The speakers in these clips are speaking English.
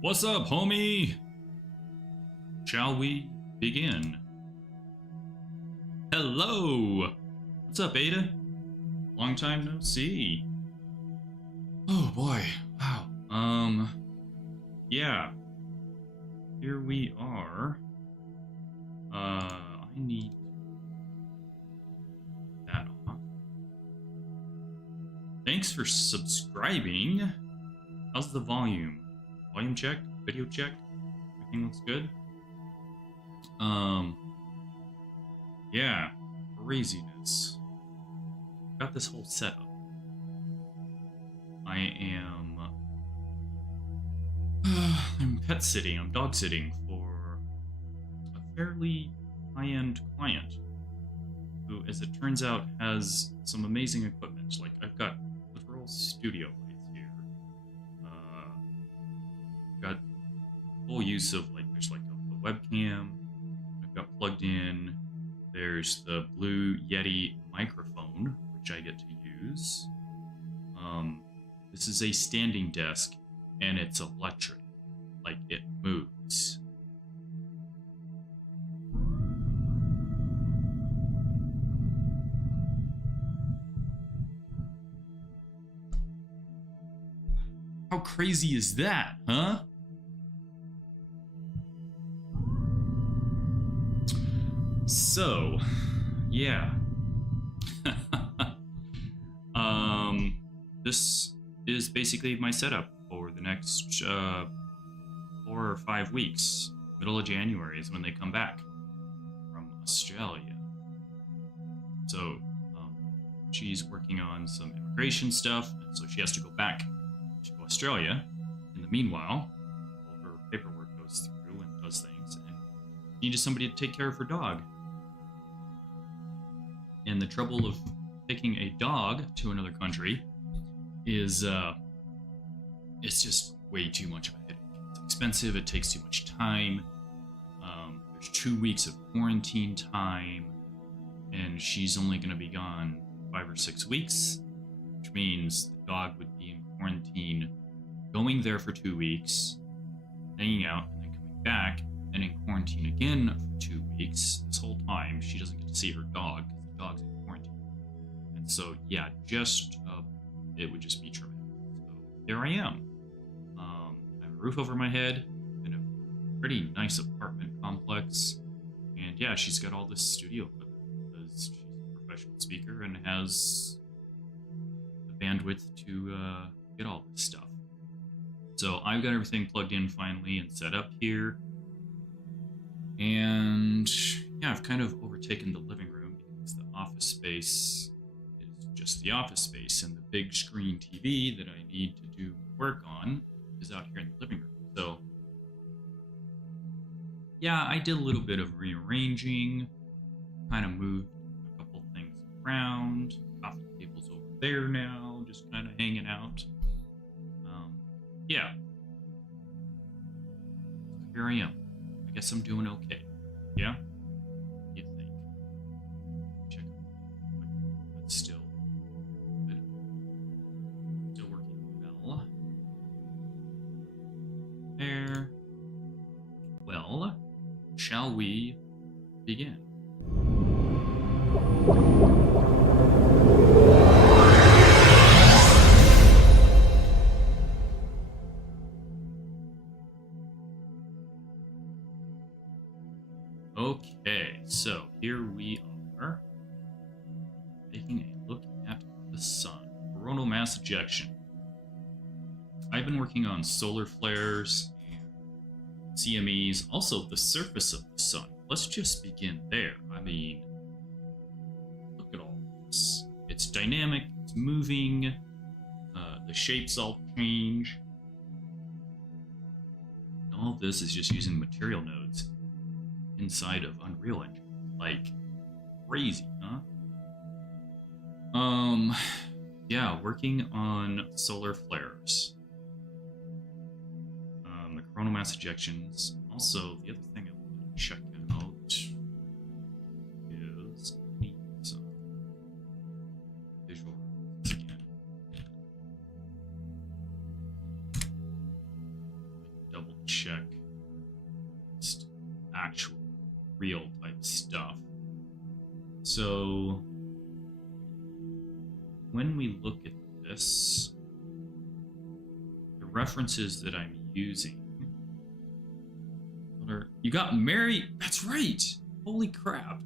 What's up, homie? Shall we begin? Hello! What's up, Ada? Long time no see. Oh boy, wow. Yeah. Here we are. I need that off. Thanks for subscribing. How's the volume? Volume check? Video check? Everything looks good? Yeah. Craziness. Got this whole setup. I'm pet sitting, I'm dog sitting for a fairly high-end client who, as it turns out, has some amazing equipment. Like, I've got literal studio lights here. Got full use of, like, there's like the webcam I've got plugged in. There's the Blue Yeti microphone, which I get to use. This is a standing desk, and it's electric. Like, it moves. How crazy is that, huh? So, yeah. This is basically my setup for the next 4 or 5 weeks. Middle of January is when they come back from Australia. So, she's working on some immigration stuff, and so she has to go back to Australia. In the meanwhile, all her paperwork goes through and does things, and she needed somebody to take care of her dog. And the trouble of taking a dog to another country is, it's just way too much of a headache. It's expensive, it takes too much time. There's 2 weeks of quarantine time, and she's only going to be gone 5 or 6 weeks, which means the dog would be in quarantine, going there for 2 weeks, hanging out, and then coming back, and in quarantine again for 2 weeks. This whole time, she doesn't get to see her dog, because the dog's in quarantine. And so, yeah, it would just be tremendous. So, here I am. I have a roof over my head, in a pretty nice apartment complex, and yeah, she's got all this studio equipment, because she's a professional speaker and has the bandwidth to get all this stuff. So I've got everything plugged in finally and set up here. And yeah, I've kind of overtaken the living room because the office space is just the office space, and the big screen TV that I need to do work on is out here in the living room. So yeah, I did a little bit of rearranging, kind of moved a couple things around. Coffee table's over there now, just kind of hanging out. Yeah. So here I am. I guess I'm doing okay. Yeah? What do you think? Check out. But still good. Still working well. There. Well, shall we begin? Okay, so here we are, taking a look at the sun. Coronal mass ejection. I've been working on solar flares and CMEs, also the surface of the sun. Let's just begin there. I mean, look at all this. It's dynamic, it's moving, the shapes all change. And all this is just using material nodes inside of Unreal Engine. Like, crazy, huh? Yeah, working on solar flares. The coronal mass ejections. Also, the other thing I wanted to check out is some visual again. Double check just actual real type stuff. So when we look at this, the references that I'm using are, you got married, that's right, holy crap,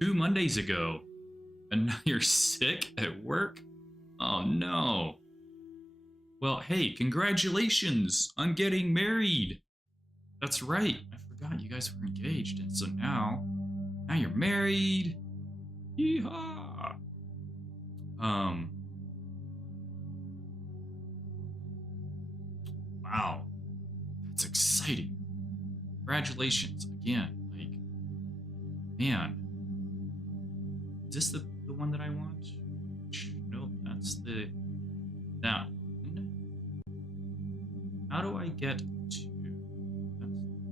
2 Mondays ago, and now you're sick at work? Oh no. Well, hey, congratulations on getting married. That's right, I forgot you guys were engaged, and so now you're married. Yeehaw. Wow, that's exciting. Congratulations again. Like, man, is this the one that I want? Nope, that's that one. How do I get to? That's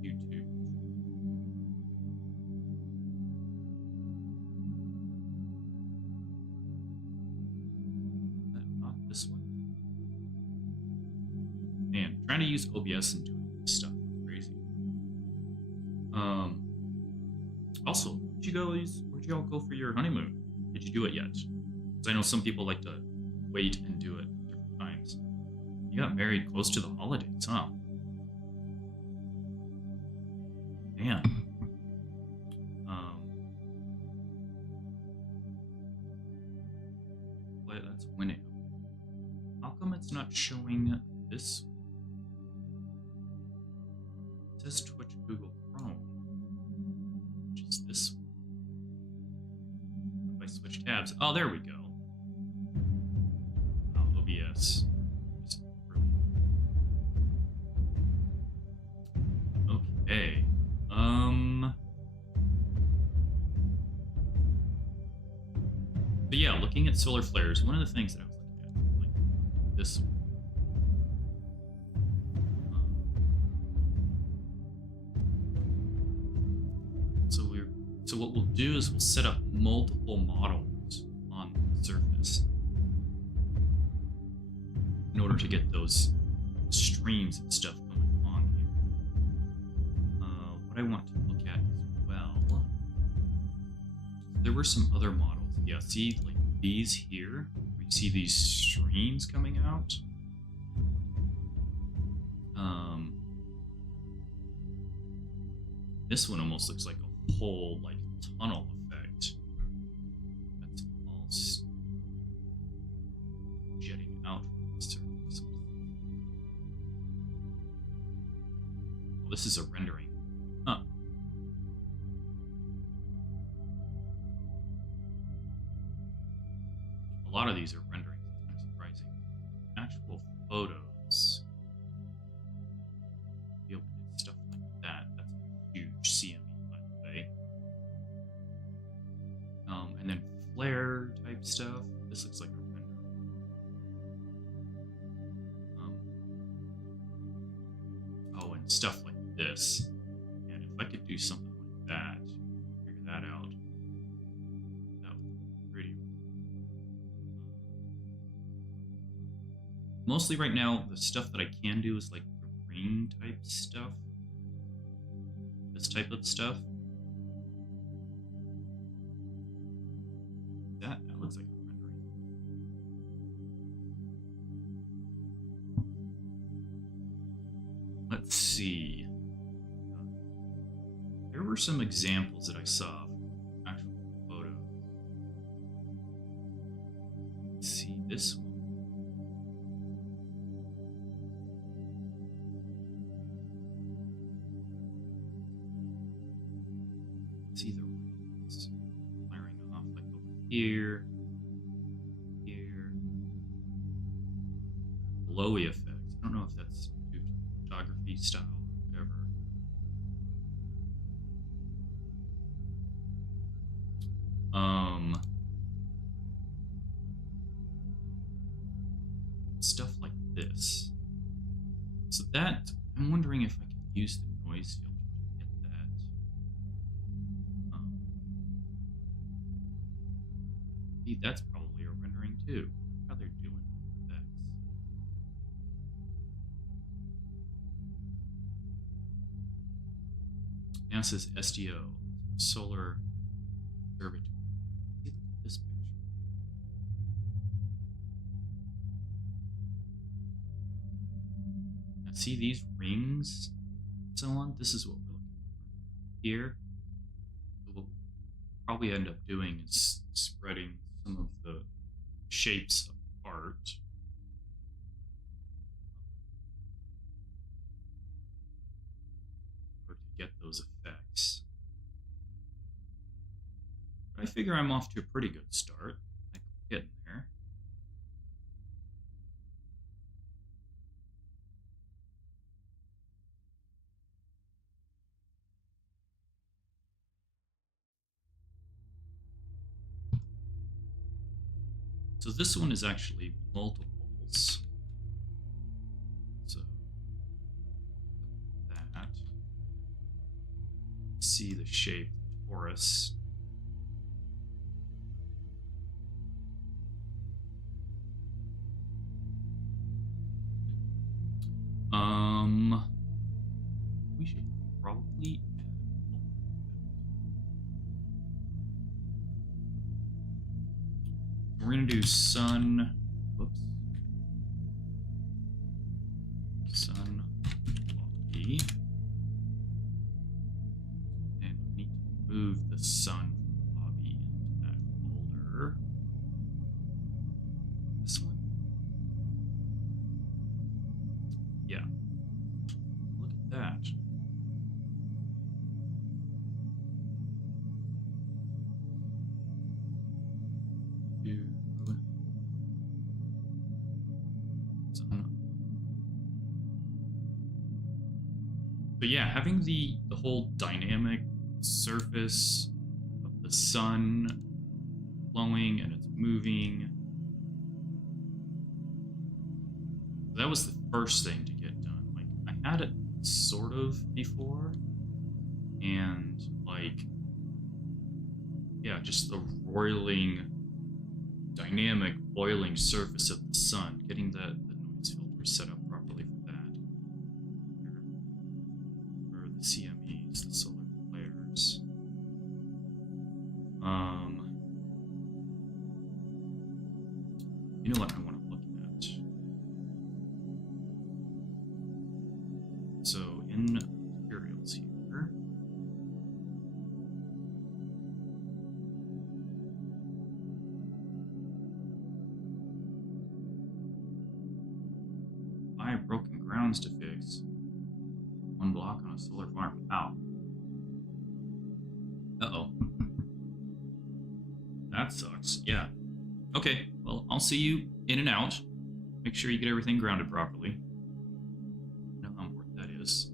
YouTube. Is that not this one? Man, trying to use OBS and doing all this stuff is crazy. Also, where'd you all go for your honeymoon? Did you do it yet? Because I know some people like to wait and do it at different times. You got married close to the holidays, huh? Man. That's winning. How come it's not showing this? It says Twitch Google Chrome, which is this one. If I switch tabs, oh, there we go. Oh, OBS. Okay. But yeah, looking at solar flares, one of the things that I was looking at, like this one. So what we'll do is we'll set up multiple models on the surface in order to get those streams and stuff going on here. What I want to look at as well, there were some other models. Yeah, see, like these here, we see these streams coming out. This one almost looks like a whole like tunnel effect. That's all jetting out from the surface. Well, this is a rendering. Huh. A lot of these are renderings. It's kind of surprising. Actual photos. Be able to get stuff like that. That's a huge CME, by the way. And then flare type stuff. This looks like a render. Oh, and stuff like this. And if I could do something like that, figure that out. That would be pretty. Mostly right now, the stuff that I can do is like the ring type stuff. This type of stuff. That looks like a rendering. Let's see. There were some examples that I saw from actual photos. Let's see this one. See the rings flaring off like over here, glowy effects. I don't know if that's due to photography style or whatever. Stuff like this. So that, I'm wondering if I can use the noise filter to get that. That's probably a rendering too. How they're doing effects. NASA's SDO, Solar Observatory. Look at this picture. Now, see these rings and so on? This is what we're looking for here. So what we'll probably end up doing is spreading some of the shapes apart. To get those effects. But I figure I'm off to a pretty good start. I'm getting there. So this one is actually multiples. So that. See the shape, torus. We should probably we're gonna do sun. Whoops. Sun lobby. And we need to move the sun lobby into that folder. This one? Yeah. Look at that. But yeah, having the whole dynamic surface of the sun flowing and it's moving. That was the first thing to get done. Like, I had it sort of before, and like, yeah, just the roiling, dynamic, boiling surface of the sun, getting the noise filter set up properly for that. Or the CMEs, the solar flares. You know what I want to look at? So in materials here, I have broken grounds to fix. One block on a solar farm. Wow. Uh-oh. That sucks. Yeah. Okay, well, I'll see you in and out. Make sure you get everything grounded properly. You know how important that is.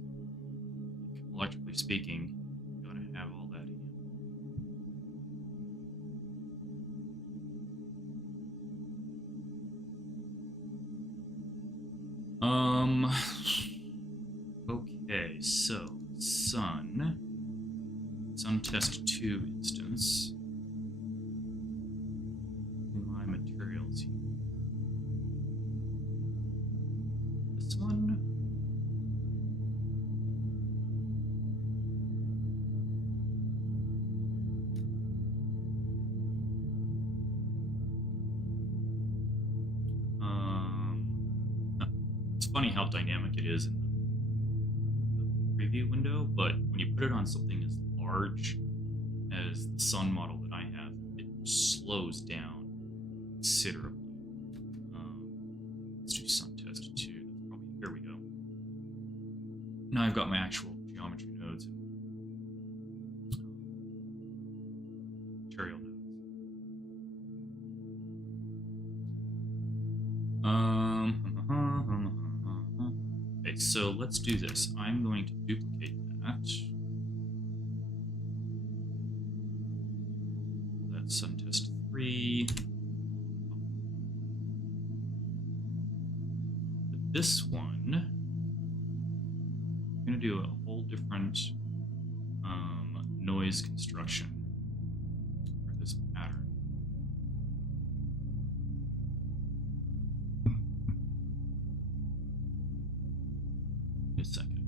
Like, electrically speaking, you gotta have all that in. Okay, so sun test 2 instance. My materials here. This one. It's funny how dynamic it is in the preview window, but when you put it on something as large as the sun model that I have, it slows down considerably. Let's do sun test 2. That's probably, here we go. Now I've got my actual geometry nodes and material nodes. Okay, so let's do this. I'm going to duplicate that. That's sun test 3. But this one, I'm going to do a whole different noise construction for this pattern. Wait a second.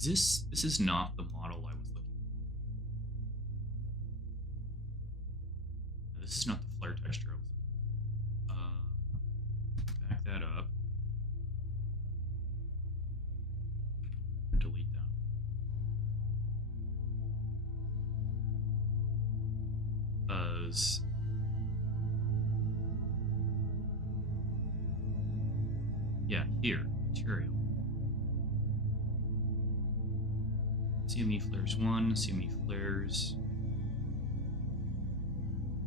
This is not the model I was looking for. This is not the flare texture I was looking for. Back that up. Delete that. Because yeah, here, material. CME flares 1, CME flares.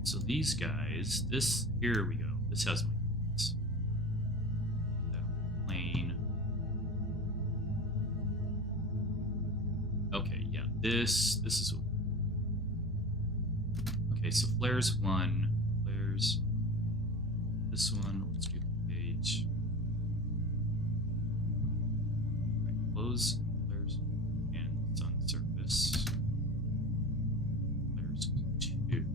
So these guys, this, here we go. This has my units. That plane. Okay, yeah, this is. Okay, so flares 1, flares. This one, let's duplicate. Right, close, flares, and sun surface. Flares 2.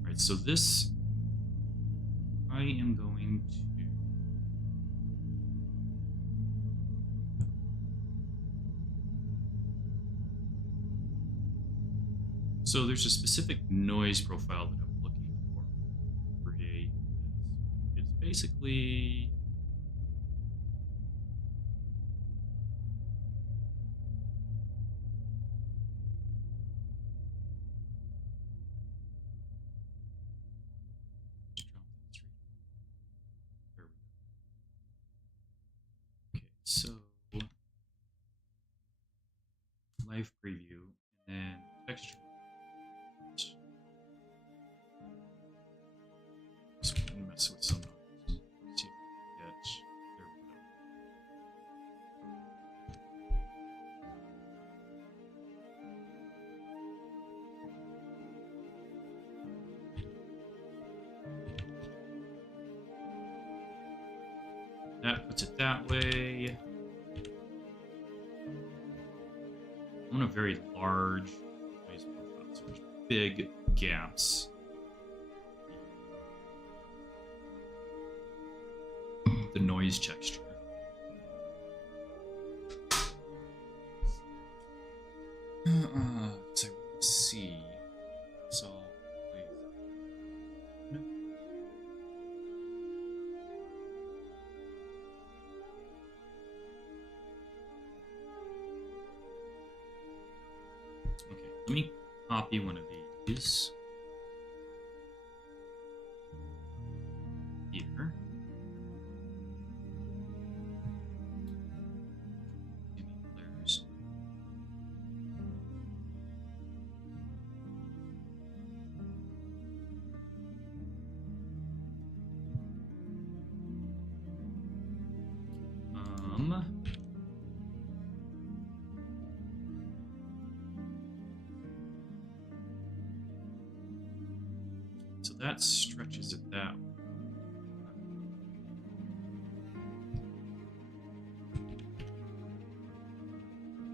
Alright, so this, I am going to. So there's a specific noise profile that I'm looking for. Create this. It's basically there we go. Okay, so live preview and then texture. Just mess with some. Let's see if we can get. There we go. That puts it that way. I want a very large noise profile, so there's big gaps. The noise texture. So I want to see. So okay, let me copy one of these here. Give me flares. So that stretches it that way.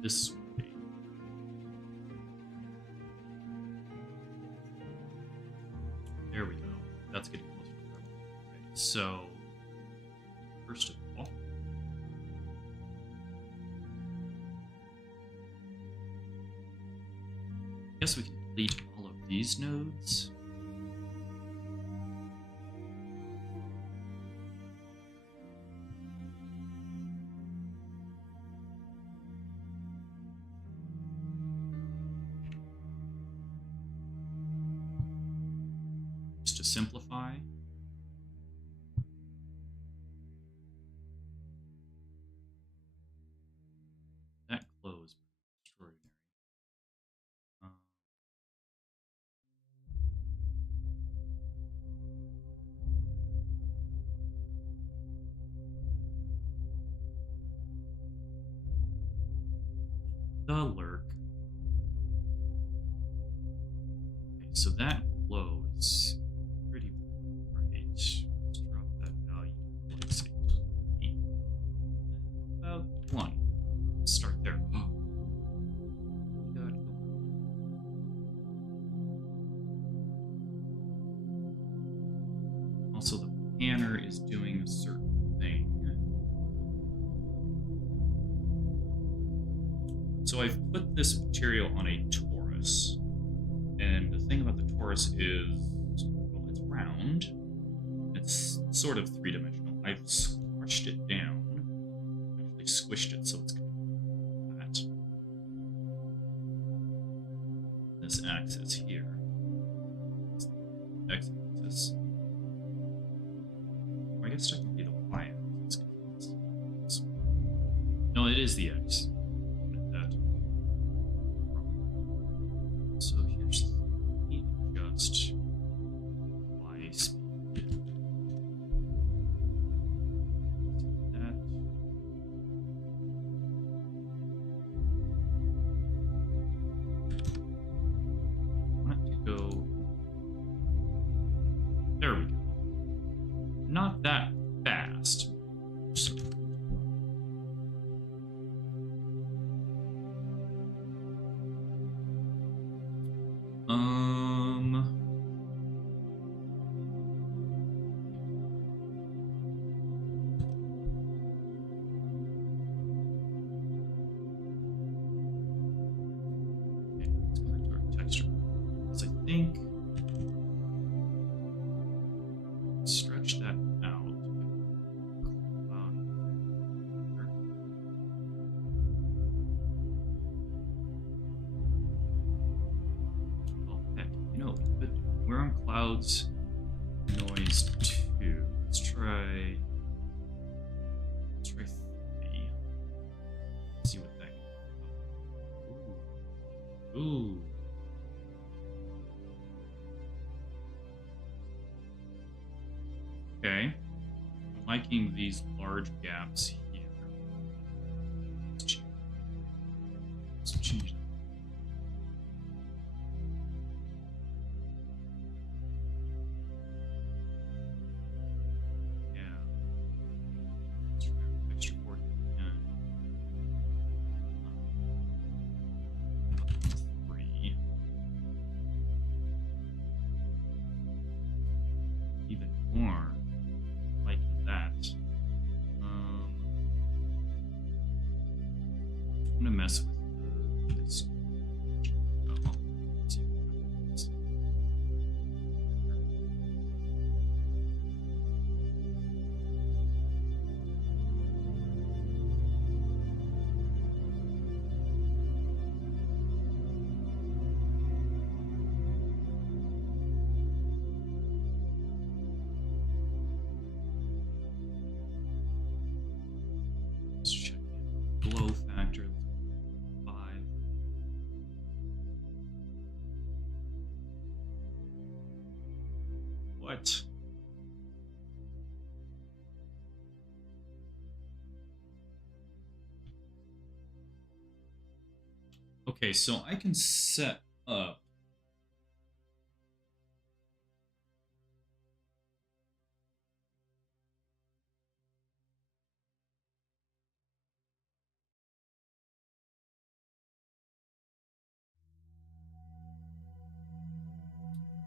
This way. There we go. That's getting closer to that. Okay, so first of all, I guess we can delete all of these nodes. Just to simplify. That close, extraordinary. The lurk. Okay, so that close pretty right. Let's drop that value to like say 20. About 1. Let's start there. We got going on. Also, the panner is doing a certain thing. So I've put this material on a torus, and the thing about the torus is, well, it's round. It's sort of three-dimensional. I've squashed it down. Actually squished it so it's going to be flat. This axis here. X-axis. I guess technically the y-axis. No, it is the x. That. So here's just y speed. That. I want it to go. There we go. Not that fast. So. Okay, let's go back to our texture. Because I think stretch that out. Oh heck, you know, but we're on clouds noise 2. Let's try 3. Let's see what that can do. Ooh. Okay. I'm liking these large gaps here. Let's change that. Yeah. Let's try extra 40. Yeah. 3. Even more. Like that. I'm gonna mess with this. Oh, let's see what happens. Let's check in. Glow factor. 5. What? Okay, so I can set up.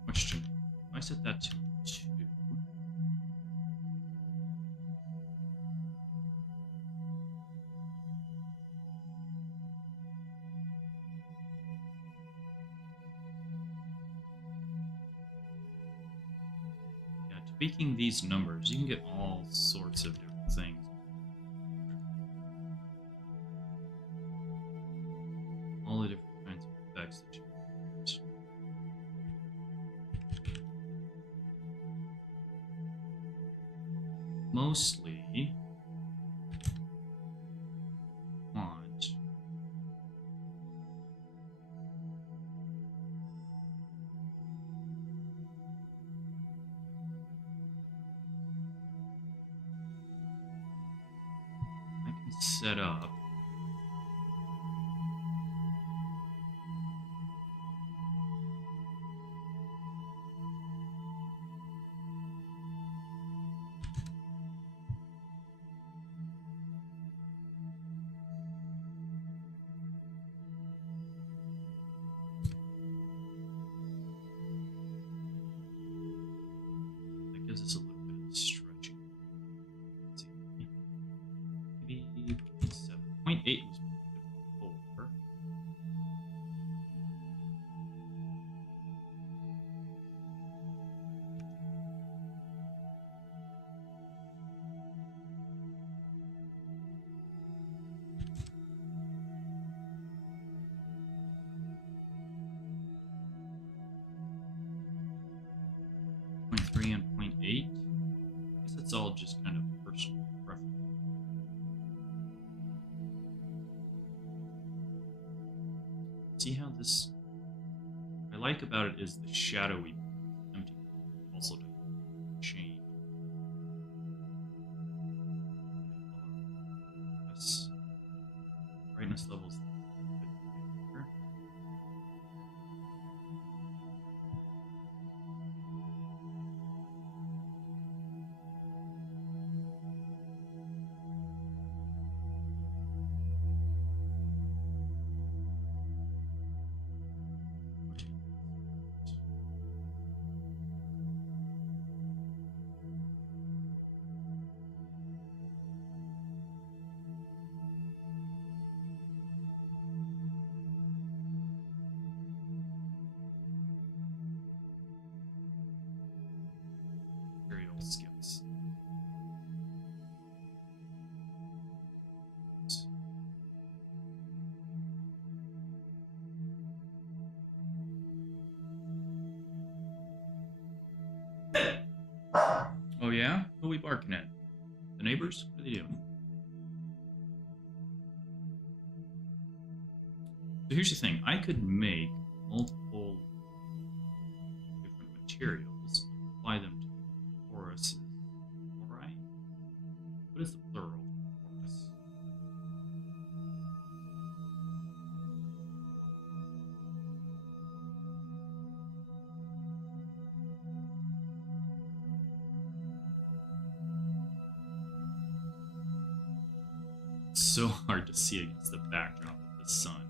Question. If I set that to 2. Yeah, tweaking these numbers, you can get all sorts of different things. All the different kinds of effects that you can get. Mostly want I can set up that gives us a little bit of stretching. Let's see. Maybe 0.7. 0.8 was 4. It's all just kind of personal preference. See how this... What I like about it is the shadowy empty also doesn't change. Yes. Brightness levels. Skills. Oh yeah? Who are we barking at? The neighbors? What are they doing? So here's the thing. I could make multiple different materials, apply them to porous. Alright? What is the plural of porous? It's so hard to see against the backdrop of the sun.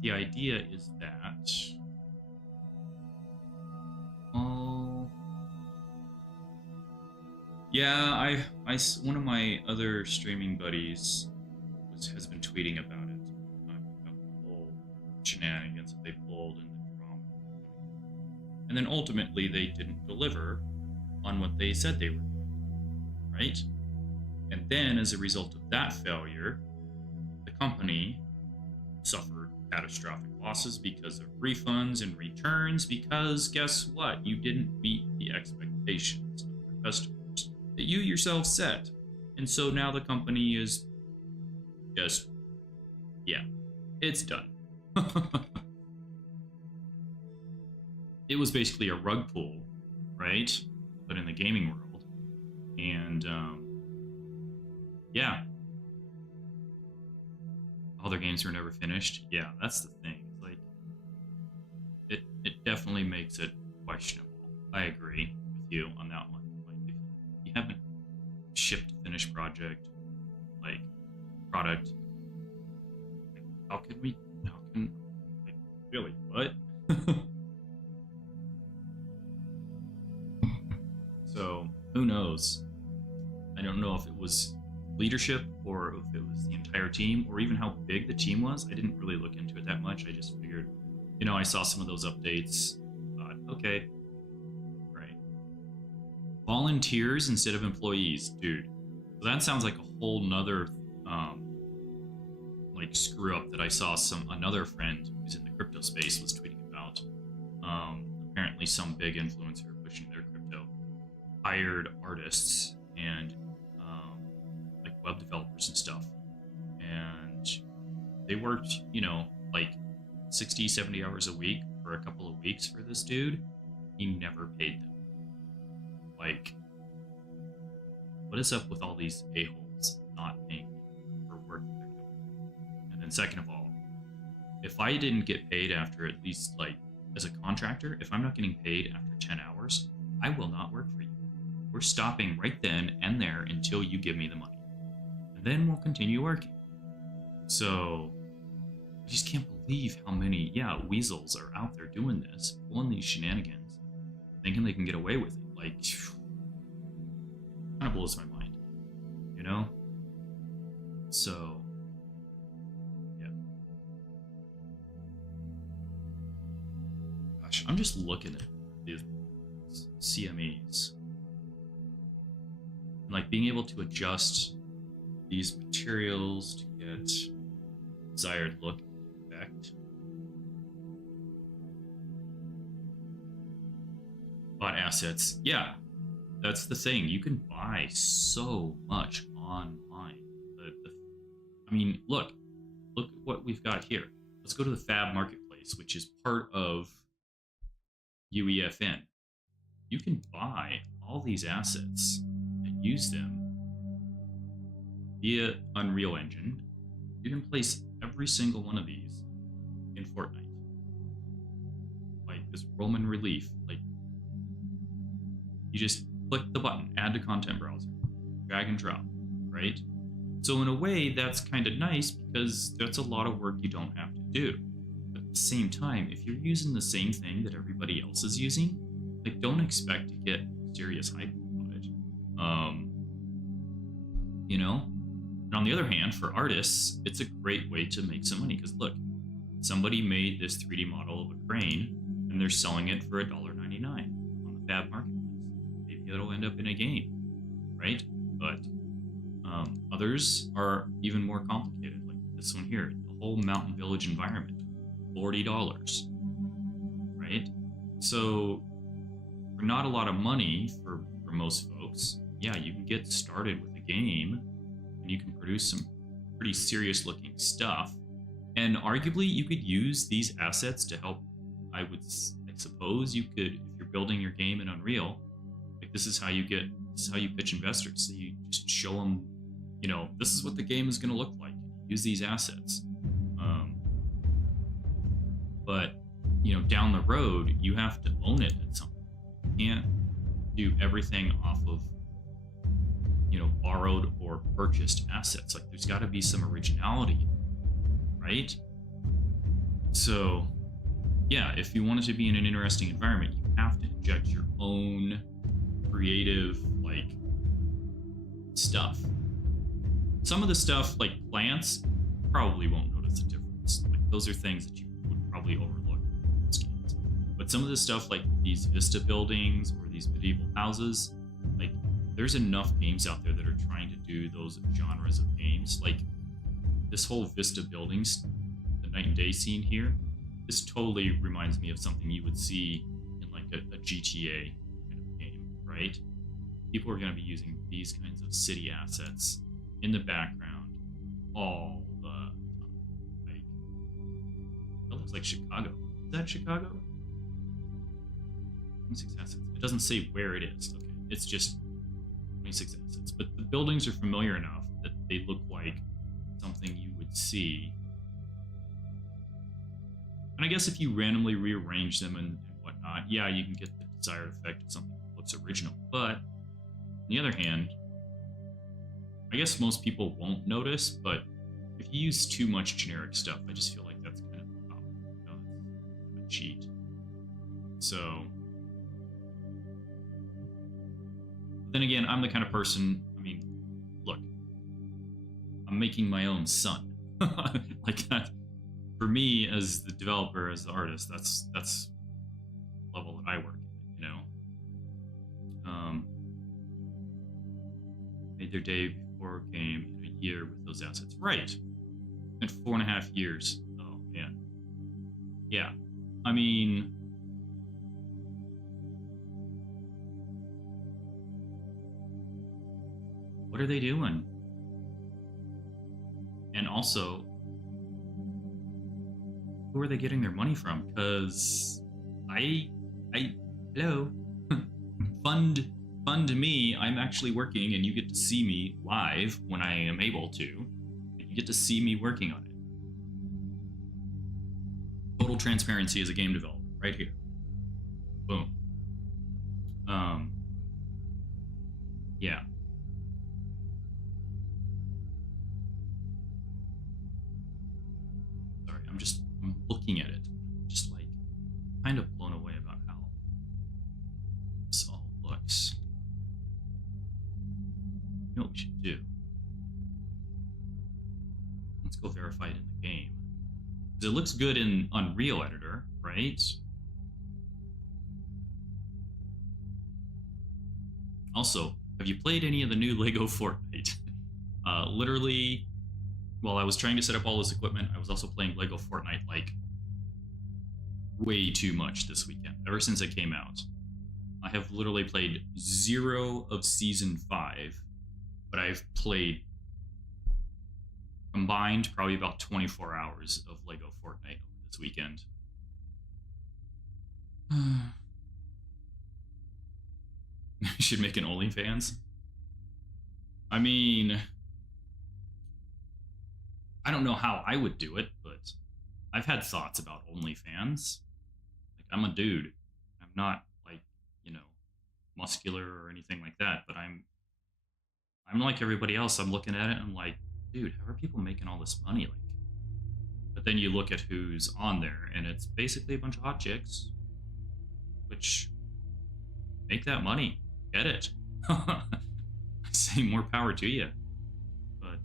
The idea is that yeah, one of my other streaming buddies has been tweeting about it, about the whole shenanigans that they pulled and the drama, and then ultimately they didn't deliver on what they said they were doing, right? And then as a result of that failure, the company suffered catastrophic losses because of refunds and returns, because guess what? You didn't meet the expectations of your customers that you yourself set. And so now the company is just, yeah, it's done. It was basically a rug pull, right? But in the gaming world. And, yeah. All their games were never finished. Yeah, that's the thing. Like, it definitely makes it questionable. I agree with you on that one. Like, if you haven't shipped a finished product, like, like, how can, like, really, what? So, who knows? I don't know if it was leadership or if it was the entire team or even how big the team was. I didn't really look into it that much. I just figured, I saw some of those updates, thought, okay, right. Volunteers instead of employees, dude. So that sounds like a whole nother like screw up that I saw another friend who's in the crypto space was tweeting about. Apparently some big influencer pushing their crypto hired artists and like web developers and stuff, and they worked like 60 70 hours a week for a couple of weeks for this dude. He never paid them. Like, what is up with all these a-holes not paying for work that they're doing? And then second of all, if I didn't get paid after at least, like, as a contractor, if I'm not getting paid after 10 hours, I will not work for you. We're stopping right then and there until you give me the money. And then we'll continue working. So, I just can't believe how many, weasels are out there doing this, pulling these shenanigans, thinking they can get away with it. Like, kind of blows my mind, So, yeah. Gosh, I'm just looking at these CMEs. Like, being able to adjust these materials to get desired look and effect. Bought assets. Yeah, that's the thing. You can buy so much online. I mean, look at what we've got here. Let's go to the Fab Marketplace, which is part of UEFN. You can buy all these assets and use them via Unreal Engine. You can place every single one of these in Fortnite. Like this Roman relief, like you just click the button, add to content browser, drag and drop, right? So in a way, that's kind of nice because that's a lot of work you don't have to do. But at the same time, if you're using the same thing that everybody else is using, like don't expect to get serious hype about it. You know? And on the other hand, for artists, it's a great way to make some money because look, somebody made this 3D model of a crane and they're selling it for $1.99 on the Fab Marketplace. Maybe it'll end up in a game, right? But others are even more complicated, like this one here, the whole Mountain Village environment, $40, right? So for not a lot of money for most folks, yeah, you can get started with a game and you can produce some pretty serious looking stuff. And arguably you could use these assets to help. I suppose you could, if you're building your game in Unreal, like this is how you pitch investors. So you just show them, you know, this is what the game is going to look like. Use these assets. But, you know, down the road, you have to own it at some point. You can't do everything off of, you know, borrowed or purchased assets. Like there's got to be some originality, right? So, yeah, if you want it to be in an interesting environment, you have to inject your own creative, like, stuff. Some of the stuff, like plants, probably won't notice a difference. Like those are things that you would probably overlook in most games. But some of the stuff, like these Vista buildings or these medieval houses, like there's enough games out there that are trying to do those genres of games. Like this whole Vista buildings, the night and day scene here, this totally reminds me of something you would see in like a GTA kind of game, right? People are going to be using these kinds of city assets in the background all the time. Like, that looks like Chicago. Is that Chicago? 26 assets. It doesn't say where it is. Okay, it's just 26 assets. But the buildings are familiar enough that they look like something you would see. And I guess if you randomly rearrange them and whatnot, yeah, you can get the desired effect of something that looks original. But on the other hand, I guess most people won't notice, but if you use too much generic stuff, I just feel like that's kind of a problem. You know, it's kind of a cheat. So, then again, I'm the kind of person, I mean, look, I'm making my own sun. Like that, for me as the developer, as the artist, that's the level that I work in, you know? Made their day before game in a year with those assets. Right. And 4.5 years. Oh, man. Yeah. I mean, what are they doing? And also, who are they getting their money from? Because hello, fund me. I'm actually working, and you get to see me live when I am able to. You get to see me working on it. Total transparency as a game developer, right here. Boom. Yeah. Sorry, I'm looking at it, just like kind of blown away about how this all looks. You know what we should do? Let's go verify it in the game. Because it looks good in Unreal Editor, right? Also, have you played any of the new Lego Fortnite? Literally, while I was trying to set up all this equipment, I was also playing Lego Fortnite like way too much this weekend. Ever since it came out, I have literally played 0 of season 5, but I've played combined probably about 24 hours of Lego Fortnite over this weekend. I should make an OnlyFans. I mean, I don't know how I would do it, but I've had thoughts about OnlyFans. Like, I'm a dude. I'm not like, you know, muscular or anything like that, but I'm like everybody else. I'm looking at it and I'm like, dude, how are people making all this money? Like, but then you look at who's on there, and it's basically a bunch of hot chicks, which make that money. Get it? I say more power to you. But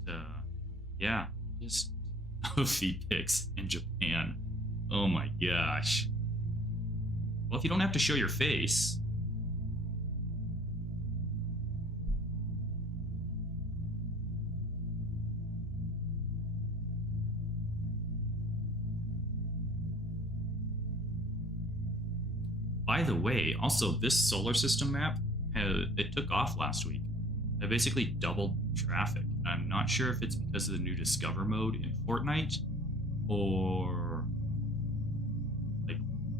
yeah, just feet pics in Japan. Oh my gosh. Well, if you don't have to show your face. By the way, also this solar system map, it took off last week. It basically doubled traffic. I'm not sure if it's because of the new Discover mode in Fortnite, or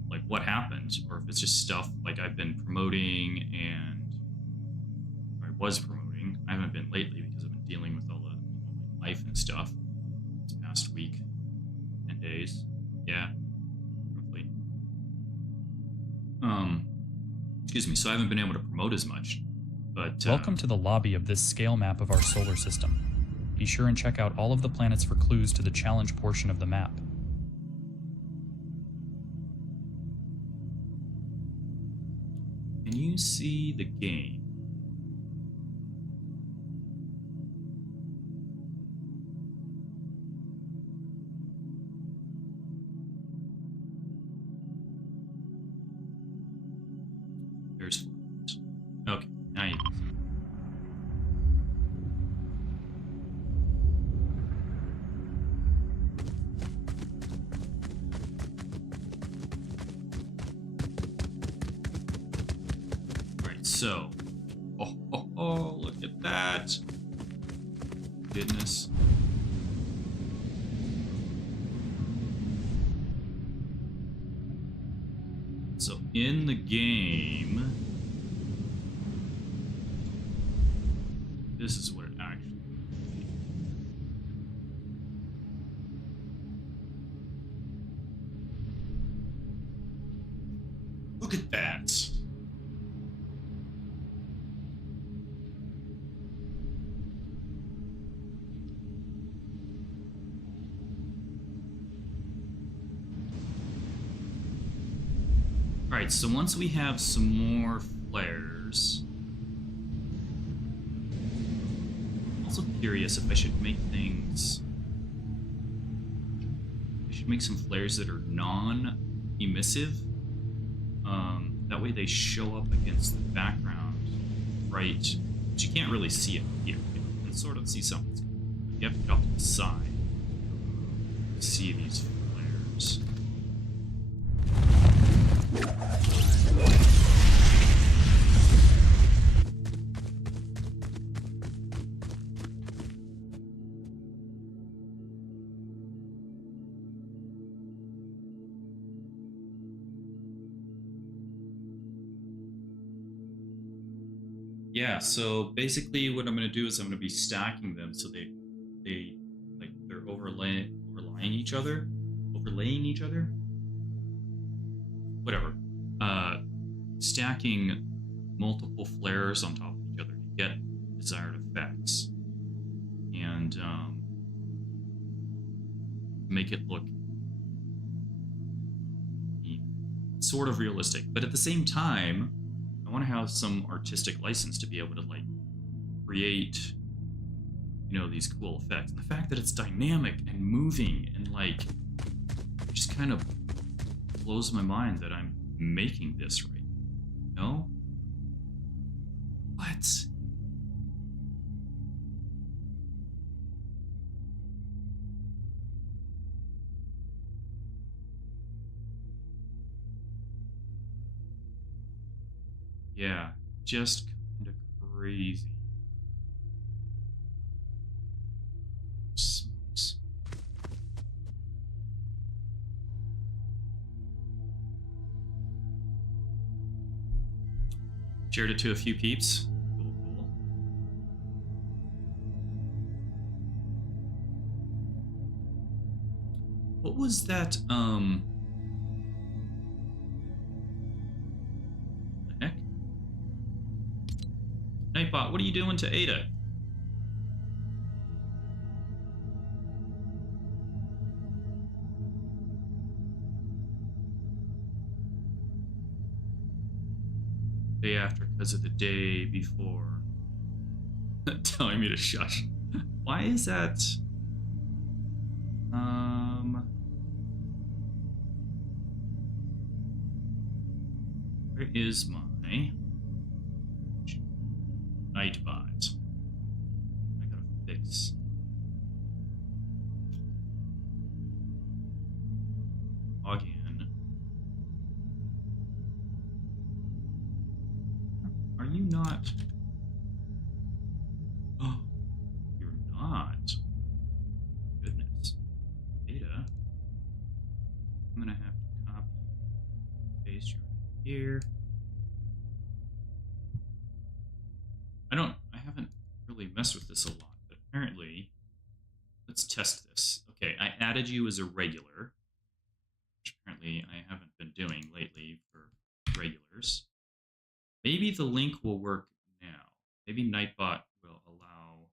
like what happened, or if it's just stuff like I've been promoting or I was promoting. I haven't been lately because I've been dealing with all the my life and stuff this past week, 10 days. Yeah, roughly. Excuse me. So I haven't been able to promote as much. But welcome to the lobby of this scale map of our solar system. Be sure and check out all of the planets for clues to the challenge portion of the map. Can you see the game? There's Fortnite. Okay, now you can see. Alright, so. Oh, look at that. Goodness. So in the game, this is what it actually is. Look at that. Alright, so once we have some more flares, I'm also curious if I should make things. I should make some flares that are non-emissive. That way they show up against the background, right? But you can't really see it here. You can sort of see something. You have to go off to the side to see these flares. Yeah, so basically what I'm going to do is I'm going to be stacking them so they're overlaying each other, whatever. Stacking multiple flares on top of each other to get desired effects and make it look sort of realistic, but at the same time I want to have some artistic license to be able to like create, these cool effects. And the fact that it's dynamic and moving and like just kind of blows my mind that I'm making this right. No? What? Yeah, just kind of crazy. Smokes. Shared it to a few peeps. Cool, cool. What was that, the heck? Nightbot, what are you doing to Ada? Day after because of the day before. Telling me to shush. Why is that? Where is my Nightbot? I gotta fix. Log in. Are you not? Oh, you're not. Goodness. Data. I'm gonna have to copy, paste your here. I haven't really messed with this a lot, but apparently, let's test this. Okay, I added you as a regular, which apparently I haven't been doing lately for regulars. Maybe the link will work now. Maybe Nightbot will allow.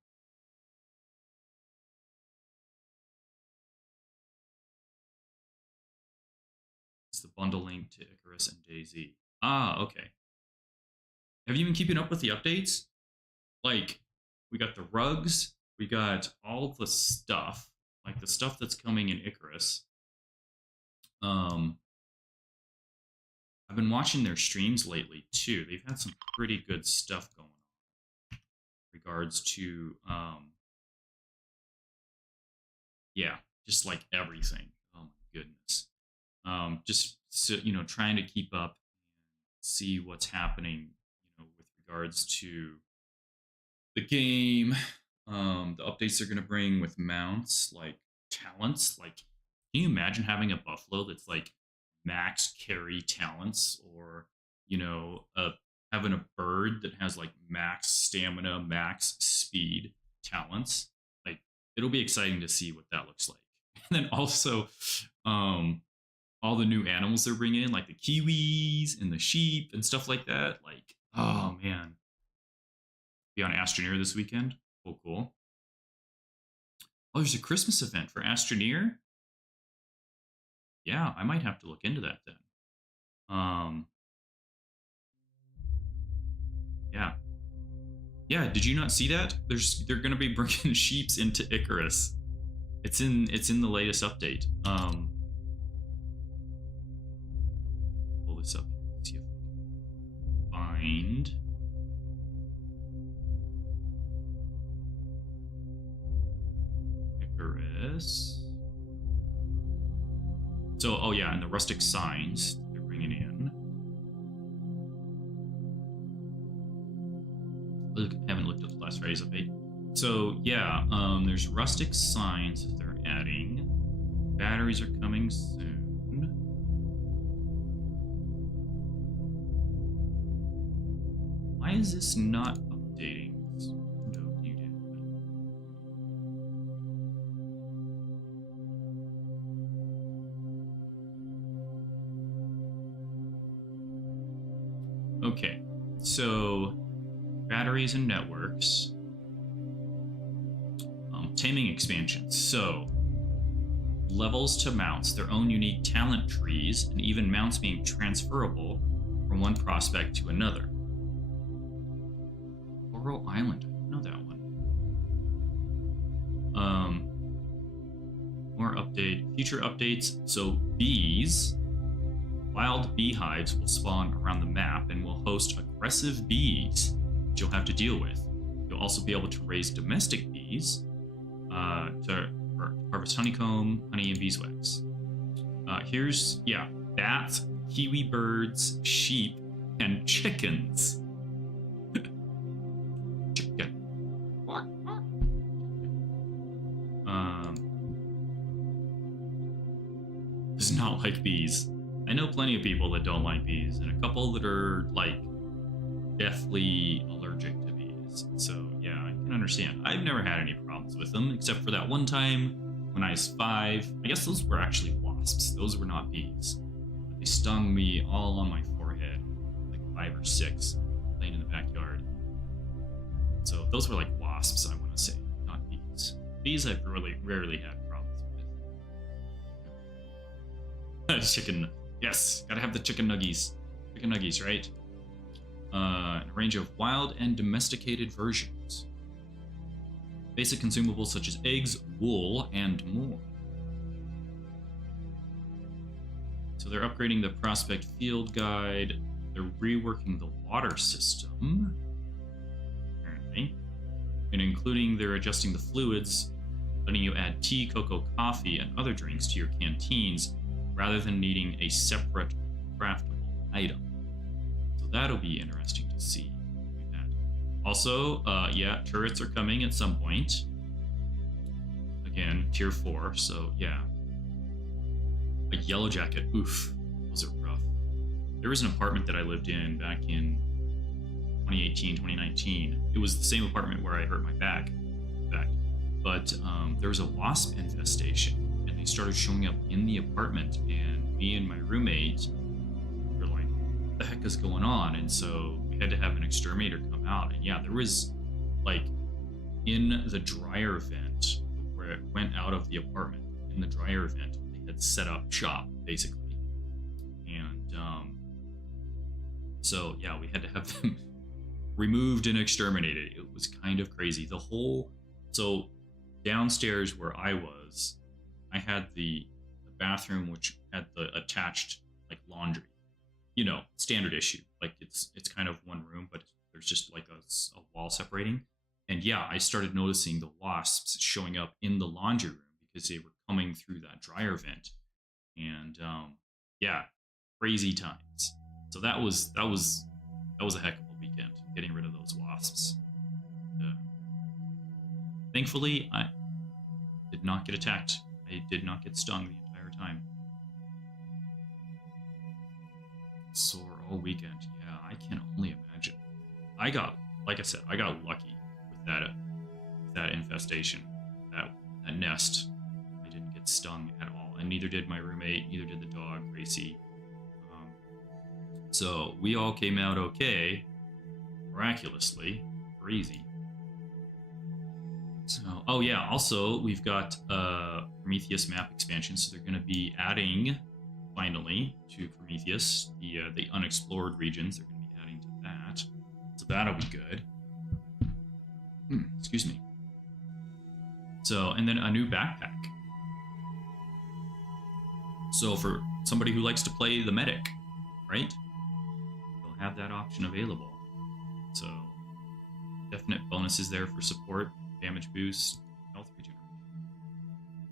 It's the bundle link to Icarus and Daisy. Ah, okay. Have you been keeping up with the updates? Like, we got the rugs, we got all the stuff, like the stuff that's coming in Icarus. I've been watching their streams lately too. They've had some pretty good stuff going on in regards to yeah, just like everything. Oh my goodness. Just so, trying to keep up and see what's happening, with regards to the game, the updates they're going to bring with mounts, like talents. Like, can you imagine having a buffalo that's like max carry talents, or having a bird that has like max stamina, max speed talents? Like, it'll be exciting to see what that looks like. And then also, all the new animals they're bringing in, like the kiwis and the sheep and stuff like that. Like, oh man. Be on Astroneer this weekend. Cool. Oh, there's a Christmas event for Astroneer. Yeah, I might have to look into that then. Yeah. Did you not see that? They're gonna be bringing sheeps into Icarus. It's in the latest update. Pull this up here. See if I can find. Icarus. So, oh yeah, and the rustic signs they're bringing in. Look, I haven't looked at the last Friday's update. So yeah, there's rustic signs that they're adding. Batteries are coming soon. Why is this not updating? No, you did. Okay, so batteries and networks. Taming expansions. So levels to mounts, their own unique talent trees, and even mounts being transferable from one prospect to another. Coral Island, I don't know that one. More update, future updates. So bees, wild beehives will spawn around the map and will host aggressive bees that you'll have to deal with. You'll also be able to raise domestic bees to harvest honeycomb, honey, and beeswax. Here's bats, kiwi birds, sheep, and chickens. does not like bees. I know plenty of people that don't like bees, and a couple that are, like, deathly allergic to bees. So, yeah, I can understand. I've never had any problems with them, except for that one time when I was 5. I guess those were actually wasps. Those were not bees. They stung me all on my forehead, like 5 or 6, playing in the backyard. So those were like wasps, I want to say, not bees. Bees I've really rarely had problems with. Chicken. Yes, gotta have the chicken nuggies. Chicken nuggies, right? A range of wild and domesticated versions. Basic consumables such as eggs, wool, and more. So they're upgrading the Prospect Field Guide. They're reworking the water system, apparently. And including they're adjusting the fluids, letting you add tea, cocoa, coffee, and other drinks to your canteens rather than needing a separate craftable item. So that'll be interesting to see. Also, yeah, turrets are coming at some point. Again, tier 4, so yeah. A yellow jacket, oof, those are rough. There was an apartment that I lived in back in 2018, 2019. It was the same apartment where I hurt my back, in fact. But there was a wasp infestation, and they started showing up in the apartment, and me and my roommate were like, what the heck is going on? And so we had to have an exterminator come out, and yeah, there was, like, in the dryer vent, where it went out of the apartment, in the dryer vent, they had set up shop, basically. And, so, yeah, we had to have them removed and exterminated. It was kind of crazy. The whole, so downstairs where I was, I had the bathroom which had the attached, like, laundry. You know, standard issue. Like, it's kind of one room, but there's just like a wall separating. And yeah, I started noticing the wasps showing up in the laundry room because they were coming through that dryer vent. And yeah, crazy times. So that was a heck of a weekend, getting rid of those wasps. Thankfully, I did not get attacked. I did not get stung the entire time. Sore all weekend. Yeah, I can only imagine. I got, like I said, I got lucky with that infestation, that nest. I didn't get stung at all, and neither did my roommate, neither did the dog, Gracie. So we all came out okay, miraculously. Crazy. So, oh yeah, also we've got Prometheus map expansion, so they're going to be adding, finally, to Prometheus, the unexplored regions. They're going to be adding to that, so that'll be good. Excuse me. So, and then a new backpack. So for somebody who likes to play the medic, right? They'll have that option available. So, definite bonuses there for support, damage boost, health regeneration.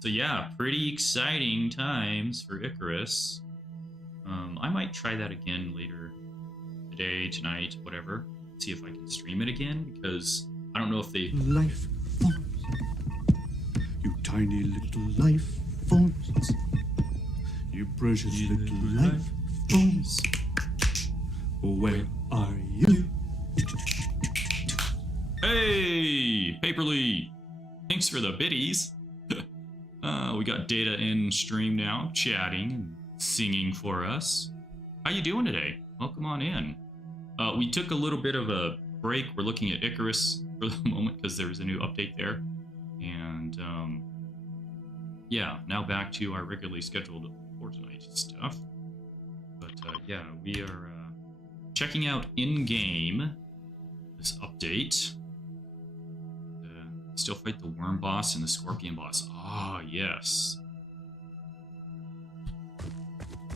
So yeah, pretty exciting times for Icarus. I might try that again later today, tonight, whatever. See if I can stream it again, because I don't know if they... Life forms. You tiny little life forms. You precious little life forms. Where are you? Hey, Paperly! Thanks for the biddies. We got Data in stream now, chatting and singing for us. How you doing today? Welcome on in. We took a little bit of a break. We're looking at Icarus for the moment because there was a new update there. And yeah, now back to our regularly scheduled Fortnite stuff. But yeah, we are checking out in-game this update. Still fight the worm boss and the scorpion boss. Ah, yes.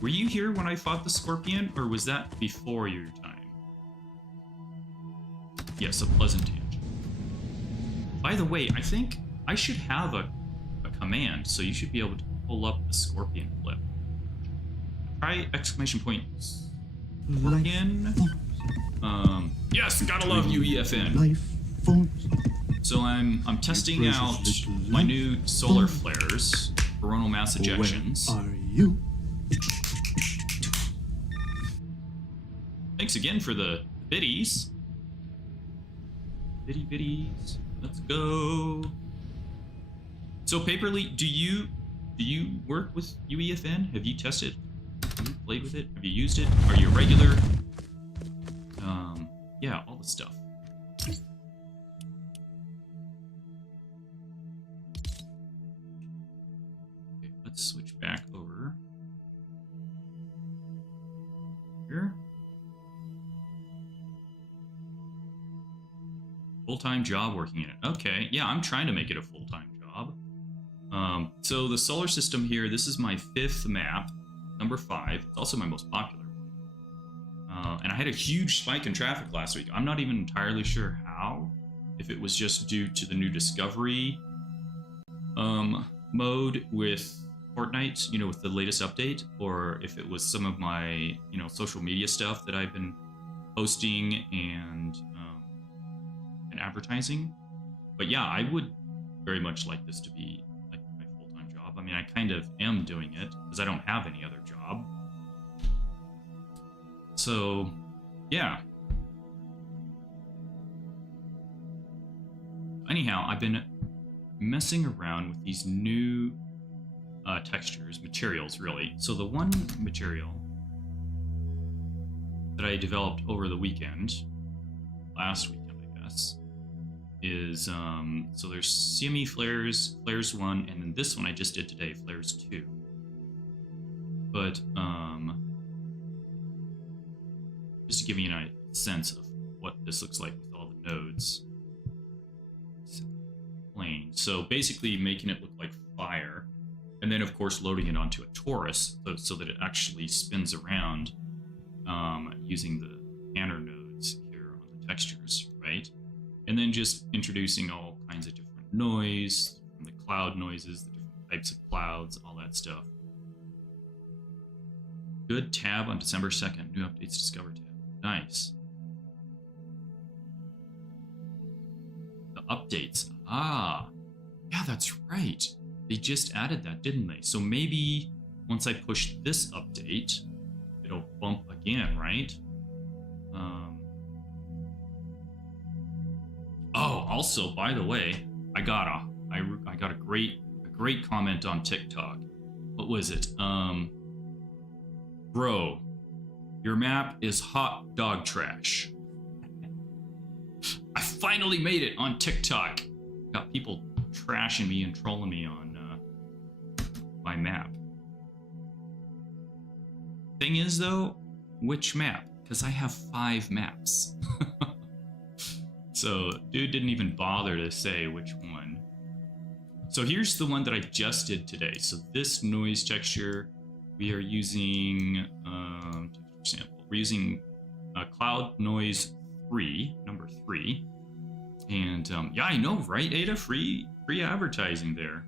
Were you here when I fought the scorpion, or was that before your time? Yes, a pleasant tangent. By the way, I think I should have a command, so you should be able to pull up the scorpion clip. Try exclamation point scorpion. Yes, gotta love you, EFN. Life forms. So I'm testing out my new solar flares, coronal mass ejections. Where are you? Thanks again for the biddies. Biddies. Let's go. So Paperly, do you work with UEFN? Have you tested? Have you played with it? Have you used it? Are you a regular? Yeah, all the stuff. Okay, let's switch back over here. Full-time job working in it. Okay, yeah, I'm trying to make it a full-time job. So the solar system here, this is my 5th map, number 5. It's also my most popular one. And I had a huge spike in traffic last week. I'm not even entirely sure how. If it was just due to the new discovery mode with Fortnite, you know, with the latest update, or if it was some of my, you know, social media stuff that I've been posting and advertising. But yeah, I would very much like this to be like my full-time job. I mean, I kind of am doing it because I don't have any other job. So yeah. Anyhow, I've been messing around with these new textures, materials really. So the one material that I developed over the weekend, last weekend I guess, is so there's CME flares 1, and then this one I just did today, flares 2. But just to give you a sense of what this looks like with all the nodes. Plane. So basically making it look like fire, and then of course loading it onto a torus so that it actually spins around using the panner nodes here on the textures, right? And then just introducing all kinds of different noise, from the cloud noises, the different types of clouds, all that stuff. Good tab on December 2nd. New updates discovered tab. Nice. The updates. Ah, yeah, that's right. They just added that, didn't they? So maybe once I push this update, it'll bump again, right? Oh, also, by the way, I got a great comment on TikTok. What was it? Bro, your map is hot dog trash. I finally made it on TikTok. Got people trashing me and trolling me on my map. Thing is though, which map? Because I have 5 maps. So dude didn't even bother to say which one. So here's the one that I just did today. So this noise texture, we are using texture sample. We're using cloud noise 3, number 3. And yeah, I know, right, Ada? Free advertising there.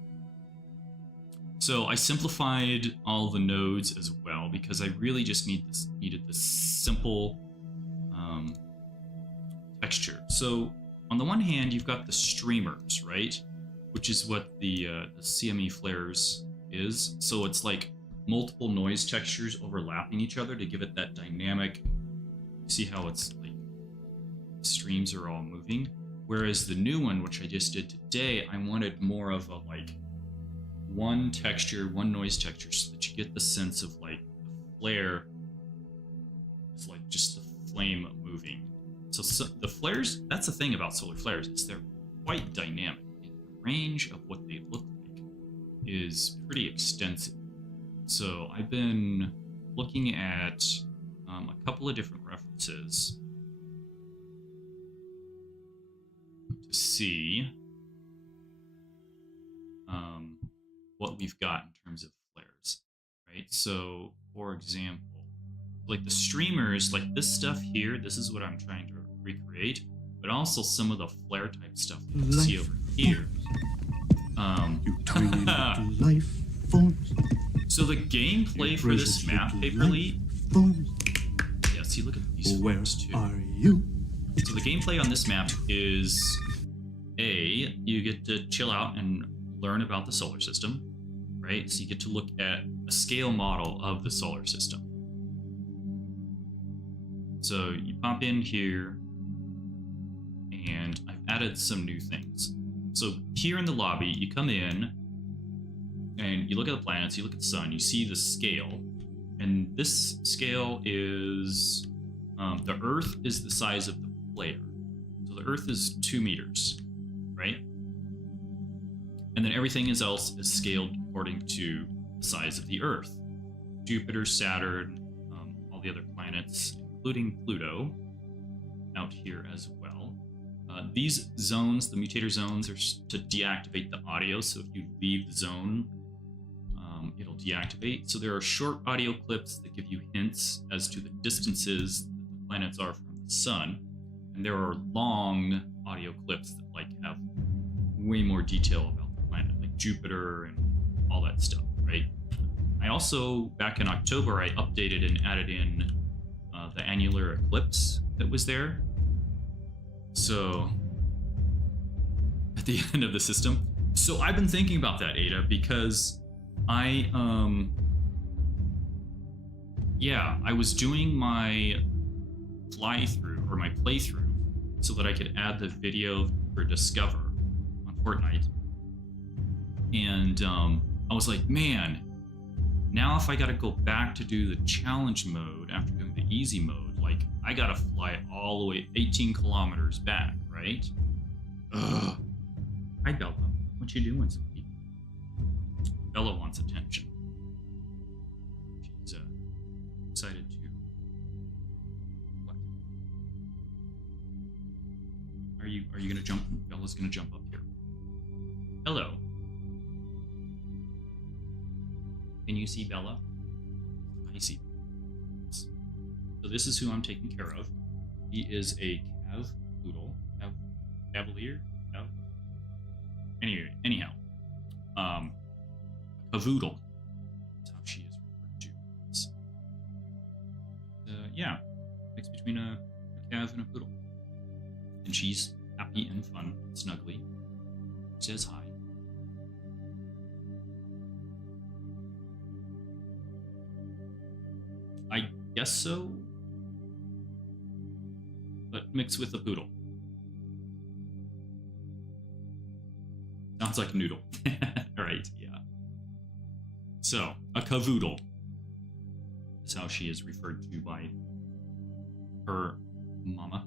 So I simplified all the nodes as well because I really just needed this simple texture. So on the one hand, you've got the streamers, right? Which is what the CME flares is. So it's like multiple noise textures overlapping each other to give it that dynamic. See how it's like streams are all moving. Whereas the new one, which I just did today, I wanted more of a like one texture, one noise texture, so that you get the sense of like the flare is like just the flame moving. So the flares, that's the thing about solar flares, is they're quite dynamic. And the range of what they look like is pretty extensive. So I've been looking at a couple of different references to see what we've got in terms of flares, right? So, for example, like the streamers, like this stuff here, this is what I'm trying to recreate, but also some of the flare type stuff that you see over here. You tiny little life forms. So the gameplay for this map, Paperly, yeah, see, look at these Where forms too. are you? So the gameplay on this map is, you get to chill out and learn about the solar system, right? So you get to look at a scale model of the solar system. So you pop in here, and I've added some new things. So here in the lobby, you come in, and you look at the planets, you look at the sun, you see the scale, and this scale is, the Earth is the size of the player. So the Earth is 2 meters, right? And then everything else is scaled according to the size of the Earth. Jupiter, Saturn, all the other planets, including Pluto, out here as well. These zones, the mutator zones, are to deactivate the audio. So if you leave the zone, it'll deactivate. So there are short audio clips that give you hints as to the distances that the planets are from the sun. And there are long audio clips that like have way more detail about the planet, like Jupiter and all that stuff, right? I also, back in October, I updated and added in the annular eclipse that was there. So, at the end of the system. So I've been thinking about that, Ada, because I was doing my fly-through, or my playthrough, so that I could add the video for Discover on Fortnite. And I was like, man, now if I gotta go back to do the challenge mode after doing the easy mode, like, I gotta fly all the way 18 kilometers back, right? Ugh. Hi, Bella. What you doing, sweetie? Bella wants attention. She's excited to... What? Are you gonna jump? Bella's gonna jump up here. Hello. Can you see Bella? I see. So this is who I'm taking care of. He is a Cav Poodle. Cavalier? Cav? Anyhow. Cavoodle. That's how she is referred to. Yeah. Mix between a Cav and a Poodle. And she's happy and fun, snuggly. Says hi. I guess so. But mixed with a poodle. Sounds like a noodle. Right, yeah. So, a cavoodle is how she is referred to by her mama.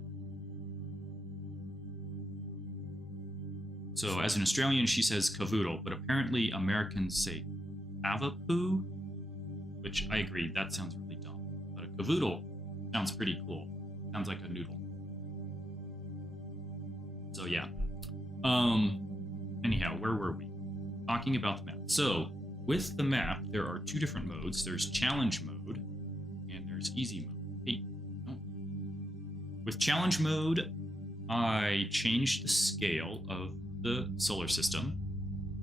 So, as an Australian, she says cavoodle, but apparently Americans say cavapoo, which I agree, that sounds really dumb. But a cavoodle sounds pretty cool. Sounds like a noodle. So yeah. Anyhow, where were we? Talking about the map. So, with the map, there are 2 different modes. There's challenge mode, and there's easy mode. Hey, no. With challenge mode, I changed the scale of the solar system,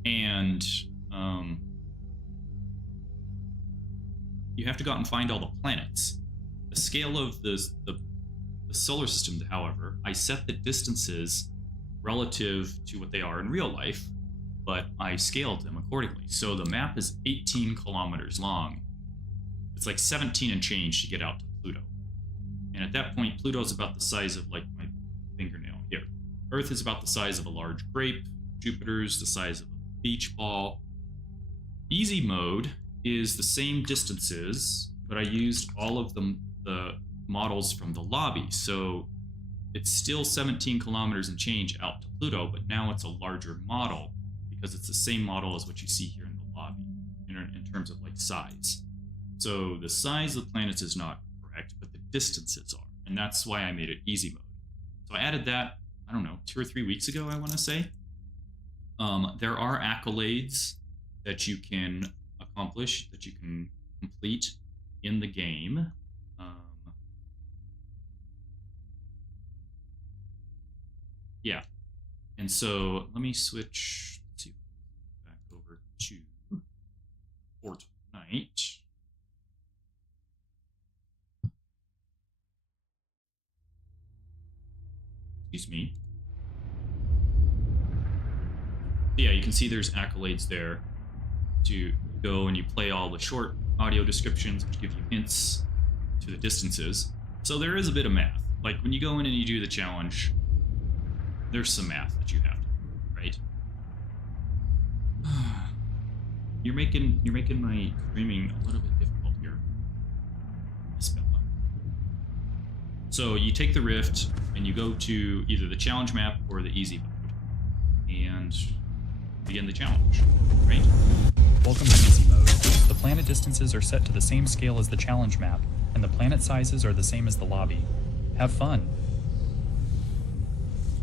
and you have to go out and find all the planets. The scale of the solar system, however, I set the distances relative to what they are in real life, but I scaled them accordingly. So the map is 18 kilometers long. It's like 17 and change to get out to Pluto. And at that point, Pluto's about the size of like my fingernail here. Earth is about the size of a large grape. Jupiter's the size of a beach ball. Easy mode is the same distances, but I used all of the models from the lobby. So it's still 17 kilometers and change out to Pluto, but now it's a larger model because it's the same model as what you see here in the lobby in terms of like size. So the size of the planets is not correct, but the distances are. And that's why I made it easy mode. So I added that, I don't know, 2 or 3 weeks ago, I want to say. There are accolades that you can accomplish, that you can complete in the game. Yeah. And so let me switch, let's see, back over to Fortnite. Excuse me. Yeah, you can see there's accolades there. to go and you play all the short audio descriptions, which give you hints to the distances. So there is a bit of math. Like when you go in and you do the challenge, there's some math that you have to do, right? You're making my streaming a little bit difficult here, Miss Bella. So you take the rift and you go to either the challenge map or the easy mode and begin the challenge, right? Welcome to easy mode. The planet distances are set to the same scale as the challenge map, and the planet sizes are the same as the lobby. Have fun.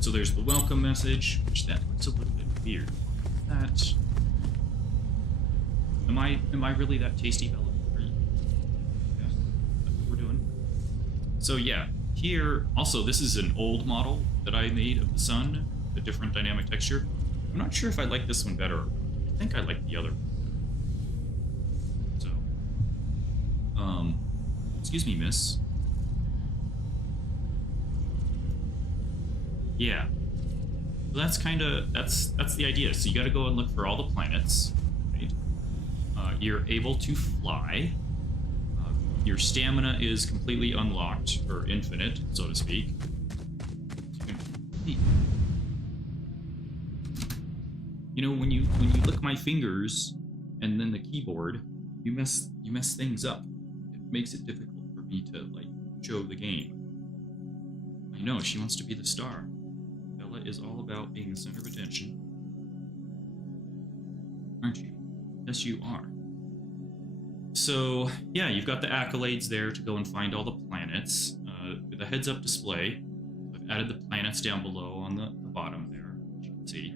So there's the welcome message, which that looks a little bit weird. That am I really that tasty, Bella? Yeah, that's what we're doing. So yeah, here also this is an old model that I made of the sun, a different dynamic texture. I'm not sure if I like this one better. I think I like the other one. So, excuse me, miss. Yeah. So that's that's the idea. So you got to go and look for all the planets, right? You're able to fly. Your stamina is completely unlocked or infinite, so to speak. You know, when you lick my fingers and then the keyboard, you mess things up. It makes it difficult for me to like show the game. I know she wants to be the star. Bella is all about being the center of attention, aren't you? Yes, you are. So yeah, you've got the accolades there to go and find all the planets. With a heads-up display, I've added the planets down below on the bottom there, as you can see.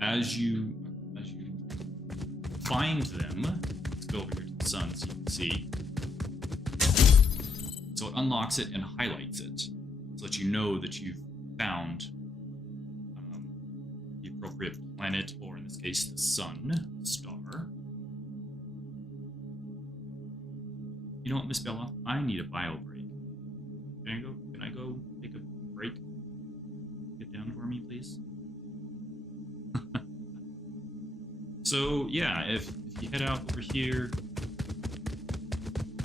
As you find them, let's go over here to the sun so you can see. So it unlocks it and highlights it, so that you know that you've found the appropriate planet, or in this case, the sun, the star. You know what, Miss Bella? I need a bio break. Can I go take a break? Get down for me, please. So yeah, if you head out over here,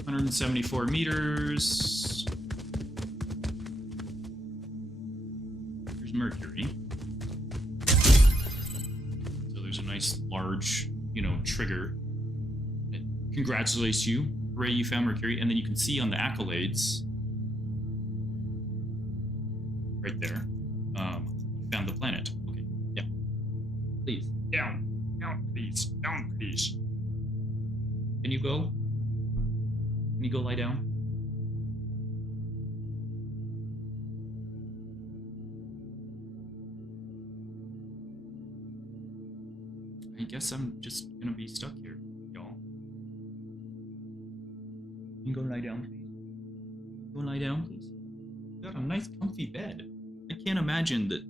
174 meters. There's Mercury. So there's a nice large, trigger. It congratulates you. Hooray, you found Mercury. And then you can see on the accolades, right there, you found the planet. Okay, yeah. Please, down, please, down, please. Can you go? Can you go lie down? I guess I'm just gonna be stuck here, y'all. Can you go lie down, please? Go lie down, please. You got a nice comfy bed. I can't imagine that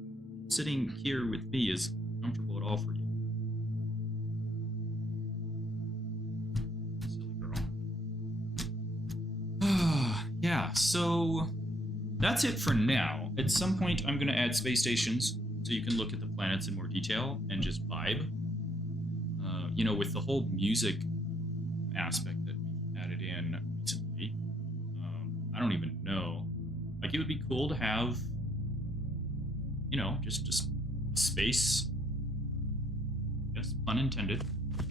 sitting here with me is comfortable at all for you. Silly girl. Yeah, so that's it for now. At some point, I'm going to add space stations so you can look at the planets in more detail and just vibe. With the whole music aspect that we added in recently, I don't even know. Like, it would be cool to have, just space, yes, pun intended,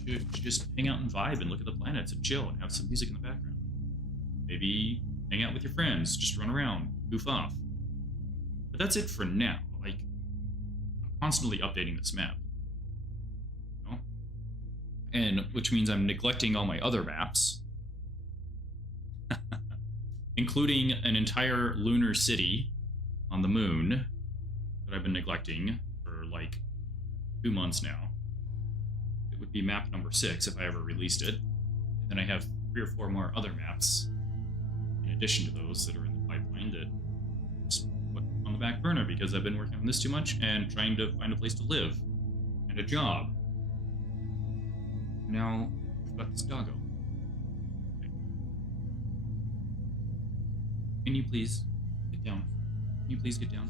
to just hang out and vibe and look at the planets and chill and have some music in the background. Maybe hang out with your friends, just run around, goof off. But that's it for now. Like, I'm constantly updating this map. And which means I'm neglecting all my other maps, including an entire lunar city on the moon that I've been neglecting for like 2 months now. It would be map number 6 if I ever released it. And then I have 3 or 4 more other maps in addition to those that are in the pipeline that just put on the back burner because I've been working on this too much and trying to find a place to live and a job. Now we've got this doggo. Okay. Can you please get down? Can you please get down?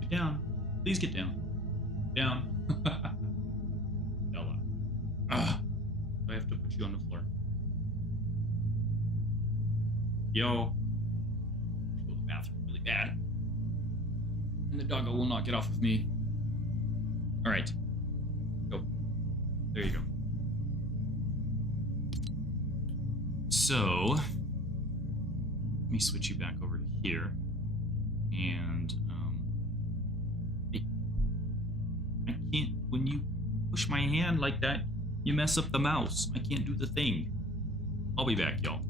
Get down. Please get down. Down. Bella. Ugh. Do I Put you on the floor. Yo. Go to the bathroom really bad. And the doggo will not get off of me. Alright. Go. There you go. So, let me switch you back over to here. And, I can't, when you push my hand like that, you mess up the mouse. I can't do the thing. I'll be back, y'all.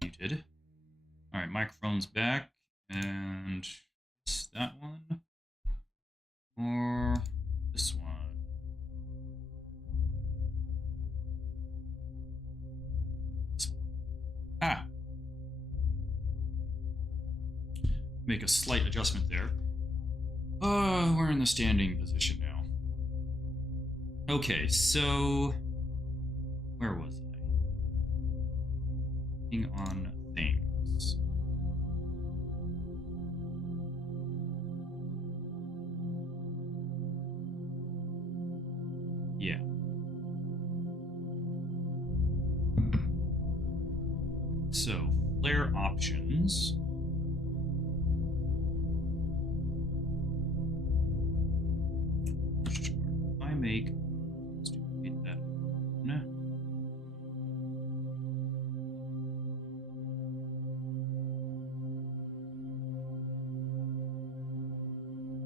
Muted. Alright, microphone's back. And it's that one. Or this one. This one. Ah! Make a slight adjustment there. We're in the standing position now. Okay, so where was I? On things. Yeah. So, flare options. I make. Let's duplicate that. Nah.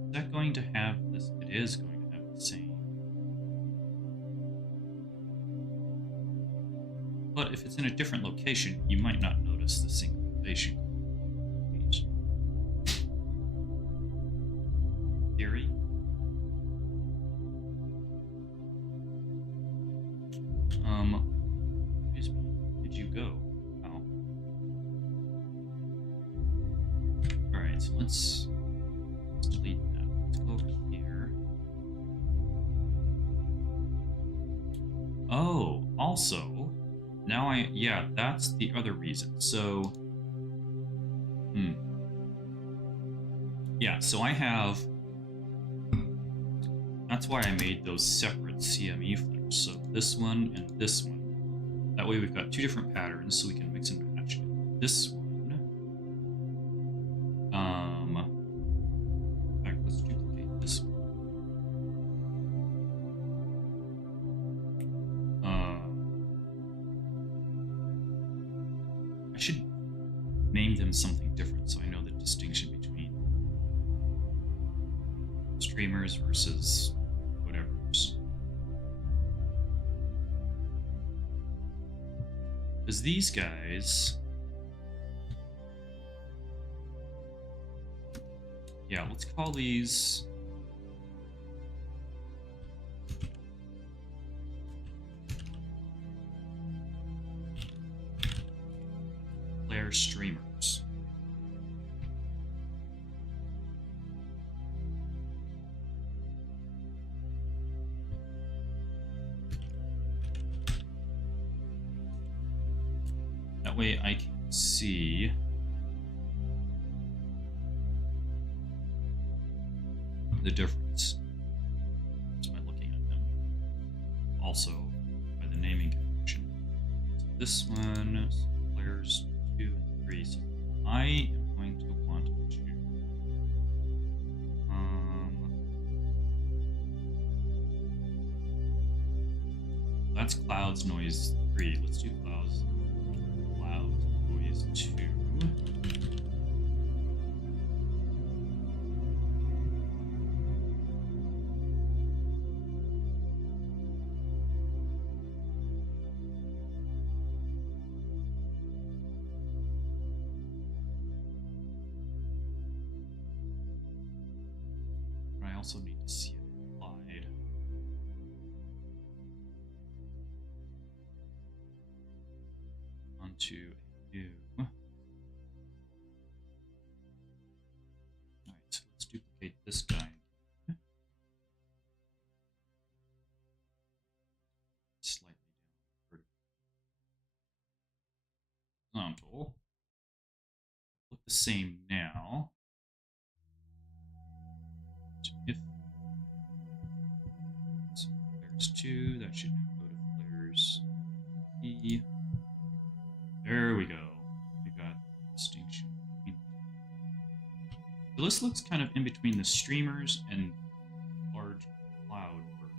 Is that going to have this? It is going to have the same. But if it's in a different location, you might not notice the synchronization. Theory. Excuse me. Did you go? Oh. Alright, so let's delete that. Let's go over here. Oh, also, now yeah, that's the other reason. So, yeah, so I have, that's why I made those separate CME flares. So this one and this one. That way we've got two different patterns, so we can mix and match. This one, in fact, let's duplicate this one. I should name them something different so I know the distinction between streamers versus whatever's. Because these guys, yeah, let's call these flare streamers. That way I can see the difference just by looking at them. Also by the naming convention. So this one, so players 2 and 3. So I am going to want to that's clouds noise 3. Let's do clouds noise 2. But I also need to see it applied. Onto a new. Alright, so let's duplicate this guy. Slightly down. Horizontal. Look the same now. If so flares 2, that should now go to flares E. There we go. We got distinction. So this looks kind of in between the streamers and large cloud work.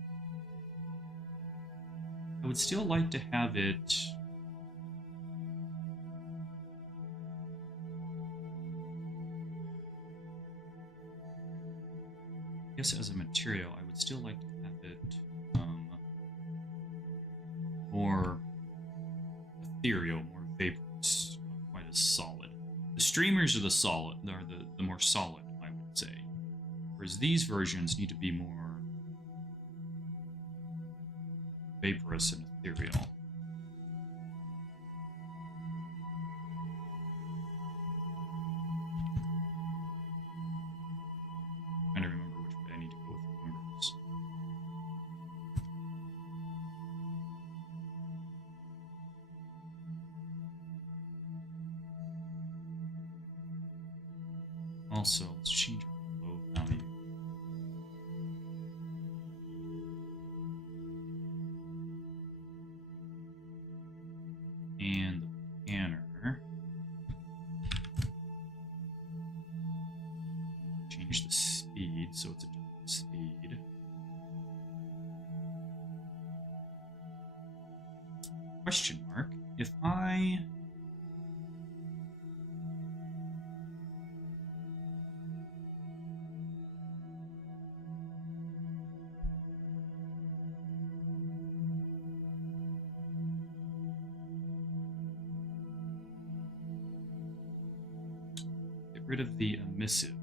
I would still like to have it. I guess as a material, I would still like to have it more ethereal, more vaporous, not quite as solid. The streamers are the solid, are the more solid, I would say. Whereas these versions need to be more vaporous and ethereal. I'm trying to remember which way I need to go with the numbers. Also, let's change our flow value. And the banner. Change the speed so it's a different speed. Question mark. If I get rid of the emissive.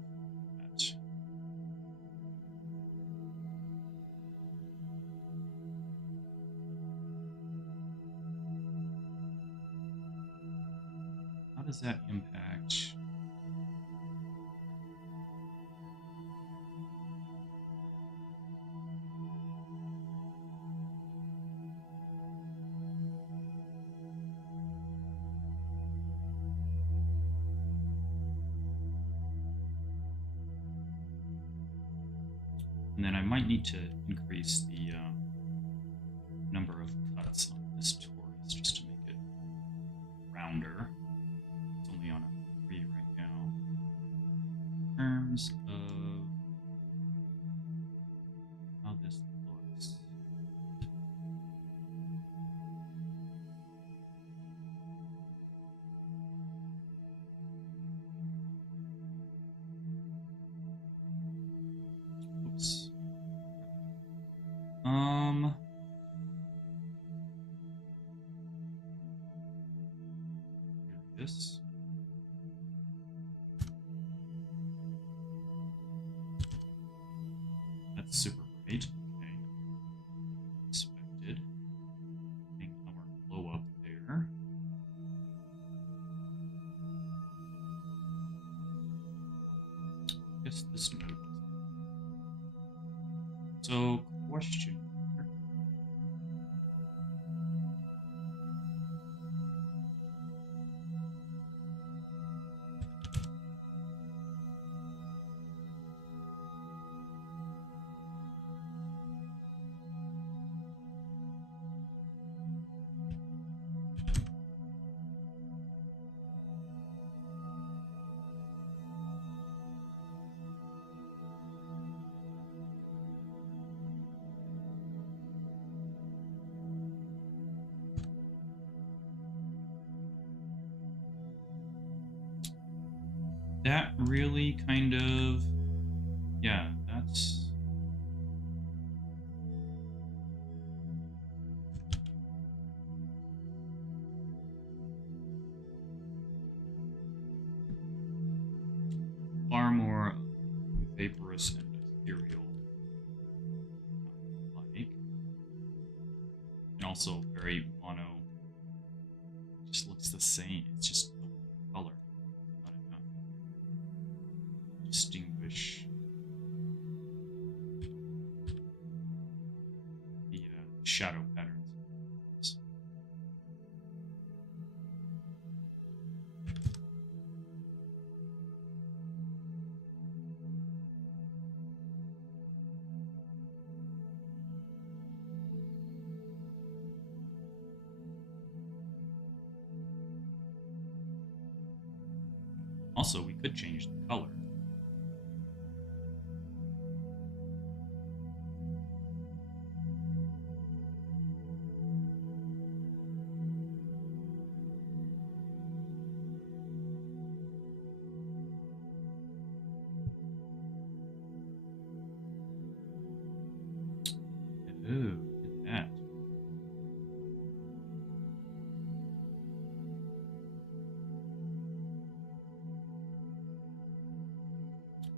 How does that impact? And then I might need to increase the number of cuts on this torus just to make it rounder. It's only on a 3 right now. In terms of how this looks. Oops. This. That's super bright. Okay. Expected. I think our blow up there. Guess this node doesn't. So, question here. That really kind of, yeah, that's far more vaporous and ethereal, like, and also very mono. It just looks the same. It's just the one color. Not enough to distinguish the shadow patterns. Also, we could change the color. Ooh, look at that.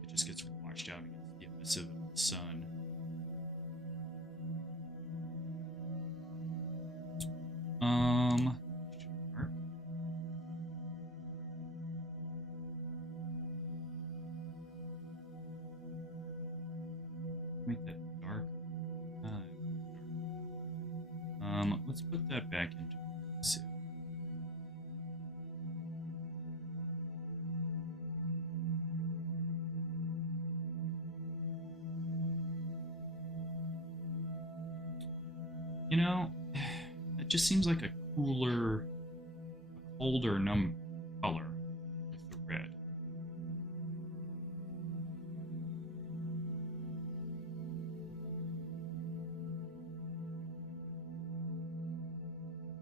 It just gets washed out against the emissive of the sun. Mark. Make that dark. Let's put that back into emissive. You know, it just seems like a cooler, a colder color with the red.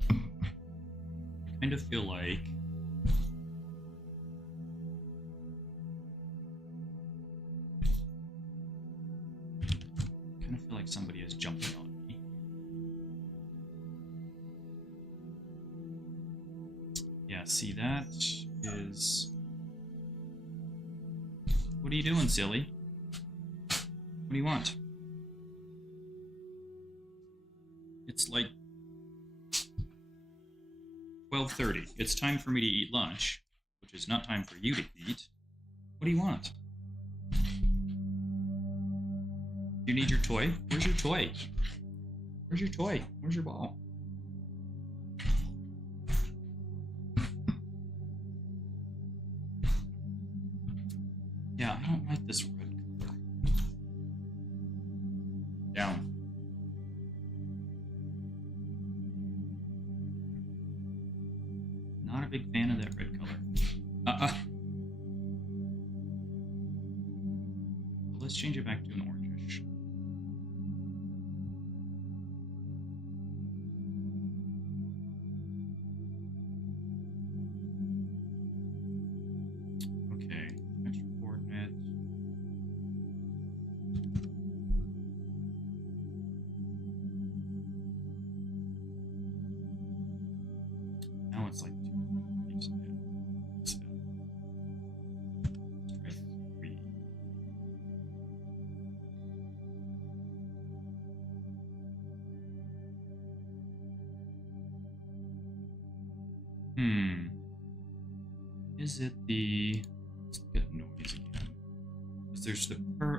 I kind of feel like somebody is jumping on me. Yeah, see, that is... What are you doing, silly? What do you want? It's like 12:30. It's time for me to eat lunch, which is not time for you to eat. What do you want? You need your toy? Where's your toy? Where's your toy? Where's your ball? Yeah, I don't like this red color. let's change it back to an orangish. Okay, extra coordinate. Now it's like 2. Let's try 3. Is it the... Let's look at noise again. There's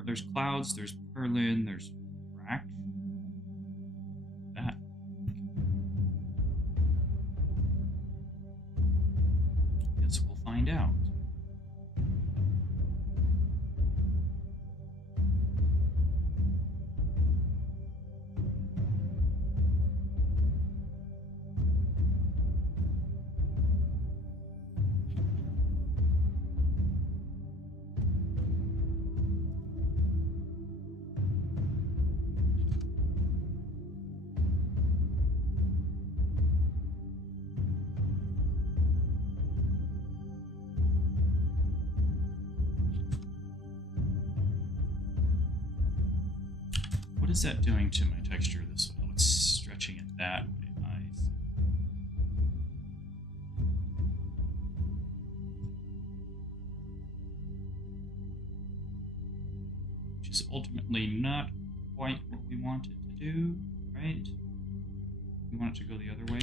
there's clouds, there's Perlin, there's Rack. That. Guess we'll find out. What is that doing to my texture this way? Oh, it's stretching it that way. I see. Which is ultimately not quite what we want it to do, right? We want it to go the other way.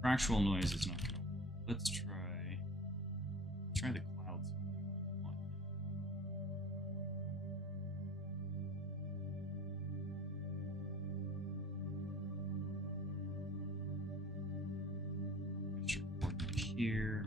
Fractional noise is not gonna work. Let's try the clouds one. Extra coordinate here.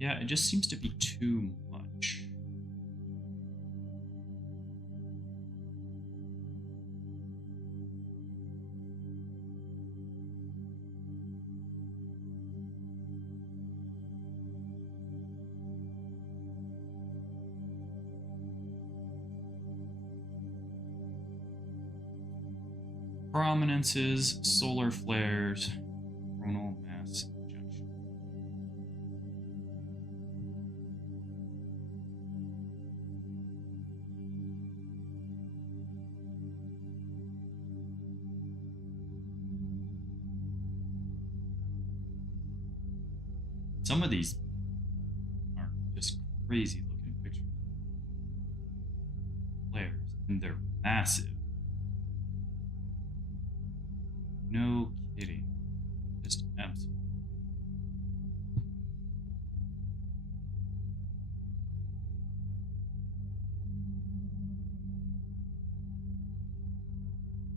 Yeah, it just seems to be too much. Prominences, solar flares, coronal mass ejection. Some of these are just crazy looking pictures. Flares, and they're massive. No kidding. Just absolutely.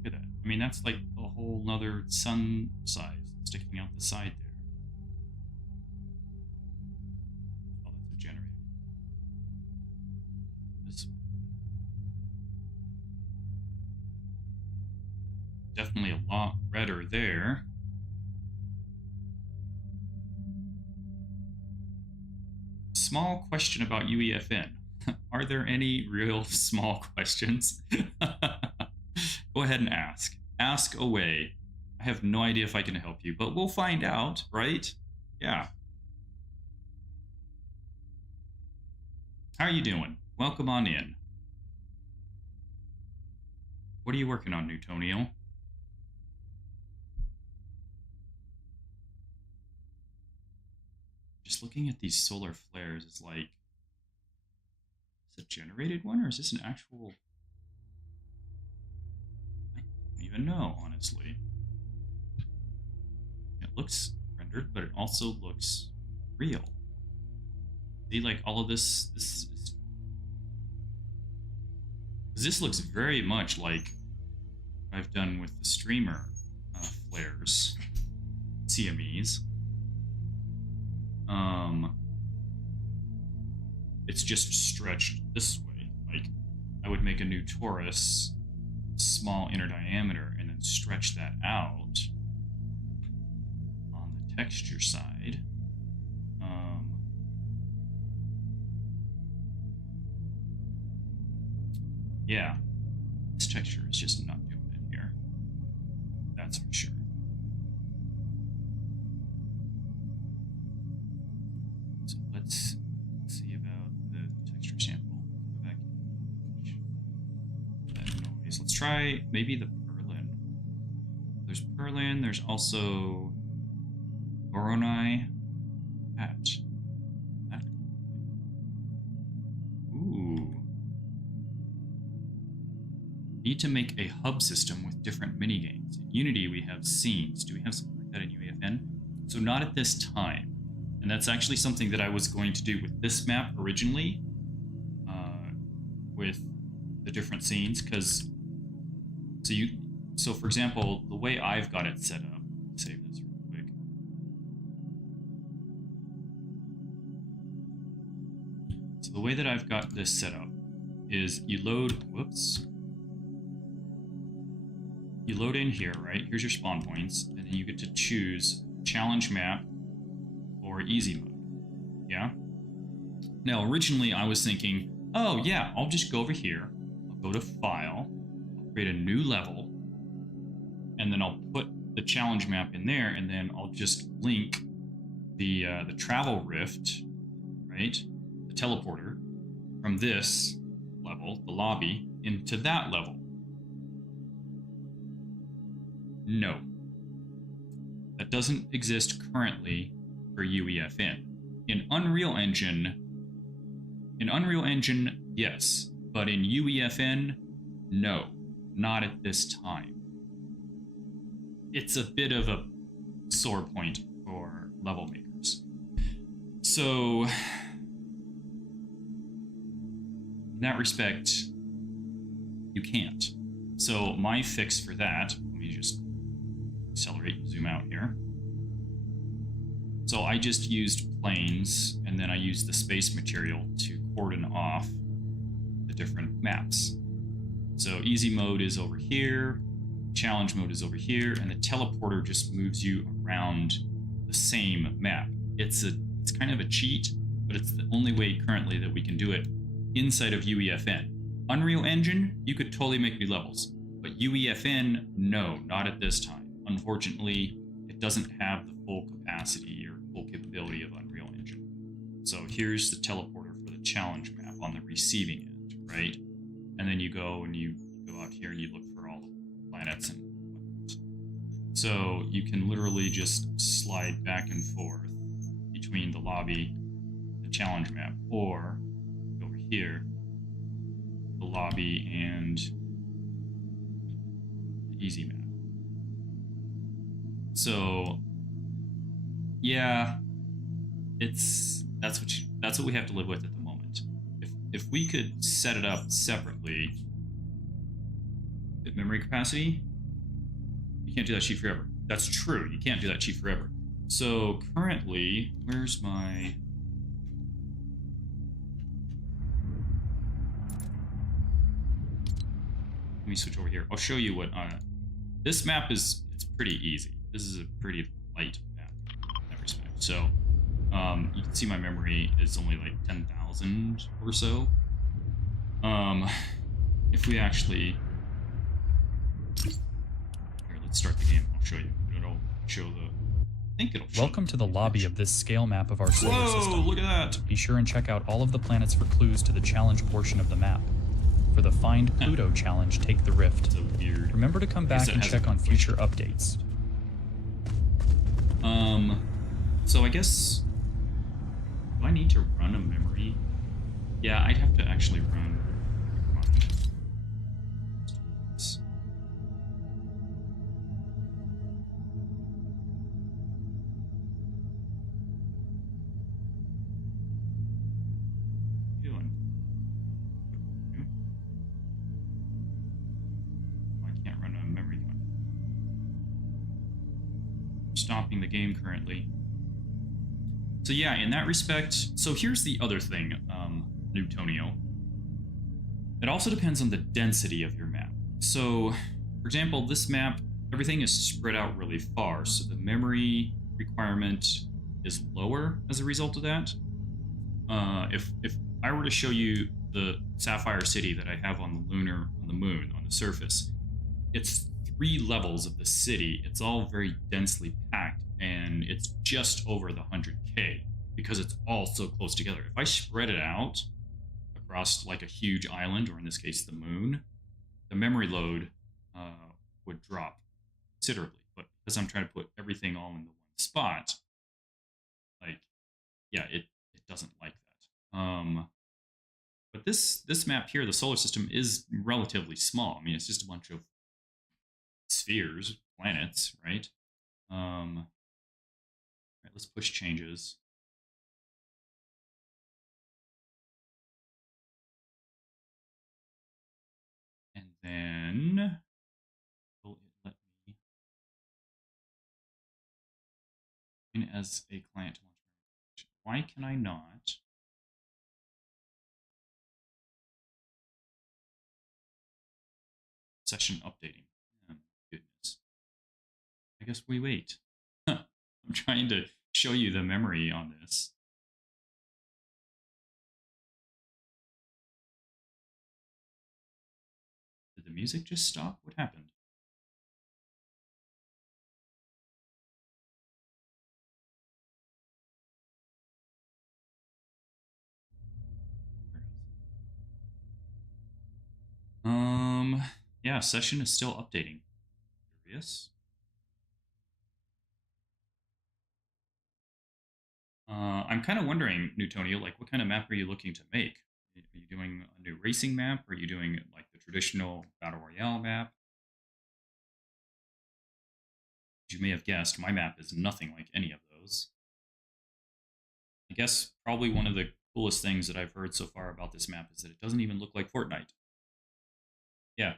Look at that. I mean, that's like a whole nother sun size sticking out the side there. Oh, that's a generator. This one. Definitely a lot redder there. Small question about UEFN. Are there any real small questions? Go ahead and ask. Ask away. I have no idea if I can help you, but we'll find out, right? Yeah. How are you doing? Welcome on in. What are you working on, Newtonio? Just looking at these solar flares, it's like, is it a generated one or is this an actual? I don't even know, honestly. It looks rendered, but it also looks real. See, like all of this is This looks very much like I've done with the streamer flares, CMEs. It's just stretched this way. Like, I would make a new torus, small inner diameter, and then stretch that out on the texture side. Yeah, this texture is just not doing it here. That's for sure. So let's see about the texture sample. Go back in. That noise. Let's try maybe the Perlin. There's Perlin. There's also Voronoi hat. Ooh. Need to make a hub system with different minigames. In Unity, we have scenes. Do we have something like that in UEFN? So not at this time. And that's actually something that I was going to do with this map originally, with the different scenes, because so for example, the way I've got it set up, save this real quick. So the way that I've got this set up is you load in here, right? Here's your spawn points, and then you get to choose challenge map or easy mode. Yeah? Now, originally I was thinking, oh yeah, I'll just go over here, I'll go to file, I'll create a new level, and then I'll put the challenge map in there, and then I'll just link the travel rift, right? The teleporter from this level, the lobby, into that level. No. That doesn't exist currently for UEFN. In Unreal Engine, yes, but in UEFN, no, not at this time. It's a bit of a sore point for level makers. So, in that respect, you can't. So my fix for that, let me just accelerate and zoom out here. So I just used planes, and then I used the space material to cordon off the different maps. So easy mode is over here, challenge mode is over here, and the teleporter just moves you around the same map. It's kind of a cheat, but it's the only way currently that we can do it inside of UEFN. Unreal Engine, you could totally make new levels, but UEFN, no, not at this time. Unfortunately, it doesn't have the full capacity or full capability of Unreal Engine. So here's the teleporter for the challenge map on the receiving end, right? And then you go and you go out here and you look for all the planets and whatnot. So you can literally just slide back and forth between the lobby, the challenge map, or over here, the lobby and the easy map. So yeah, that's what we have to live with at the moment. If we could set it up separately, memory capacity, you can't do that cheat forever. That's true, you can't do that cheat forever. So currently, where's my... Let me switch over here. I'll show you what this map is. It's pretty easy. This is a pretty light map in that respect. So you can see my memory is only like 10,000 or so. If we actually... Here, let's start the game. I'll show you. It'll show the... I think it'll show... Welcome to the lobby of this scale map of our solar system. Whoa, look at that! Be sure and check out all of the planets for clues to the challenge portion of the map. For the Find Pluto challenge, take the Rift. So weird. Remember to come back and check on future updates. So I guess... Do I need to run a memory? Yeah, I'd have to actually run... developing the game currently. So yeah, in that respect, so here's the other thing, Newtonio. It also depends on the density of your map. So, for example, this map, everything is spread out really far, so the memory requirement is lower as a result of that. If I were to show you the Sapphire City that I have on the moon, on the surface, it's 3 levels of the city. It's all very densely packed, and it's just over the 100K because it's all so close together. If I spread it out across like a huge island, or in this case the moon, the memory load would drop considerably. But because I'm trying to put everything all in the one spot, like, yeah, it doesn't like that. But this map here, the solar system, is relatively small. I mean, it's just a bunch of spheres, planets, right? All right, let's push changes. And then will it let me in as a client to launch? Why can I not? Session updating. Oh, goodness. I guess we wait. I'm trying to show you the memory on this. Did the music just stop? What happened? Yeah, session is still updating. Curious. I'm kind of wondering, Newtonio, like, what kind of map are you looking to make? Are you doing a new racing map? Or are you doing like the traditional battle royale map? As you may have guessed, my map is nothing like any of those. I guess probably one of the coolest things that I've heard so far about this map is that it doesn't even look like Fortnite. Yeah,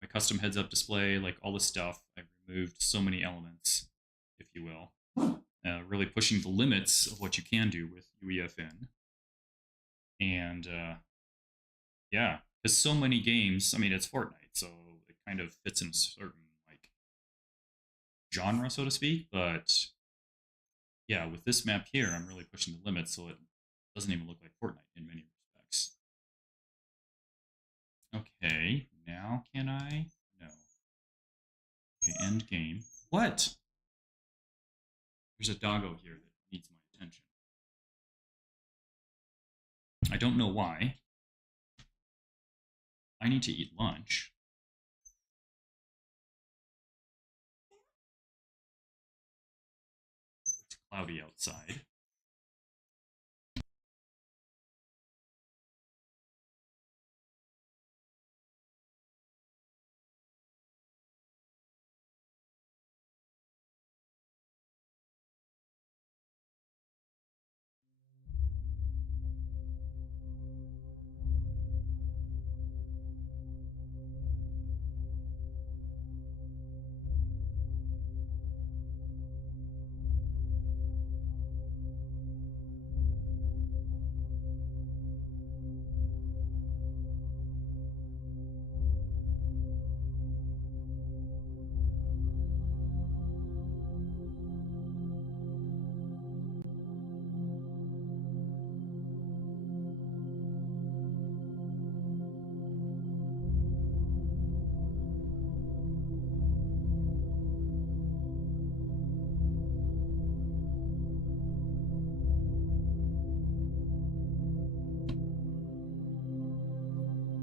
my custom heads-up display, like all this stuff, I've removed so many elements, if you will. Really pushing the limits of what you can do with UEFN. And yeah, there's so many games. I mean, it's Fortnite, so it kind of fits in a certain like genre, so to speak. But yeah, with this map here, I'm really pushing the limits, so it doesn't even look like Fortnite in many respects. Okay, now can I? No. Okay, end game. What? There's a doggo here that needs my attention. I don't know why. I need to eat lunch. It's cloudy outside.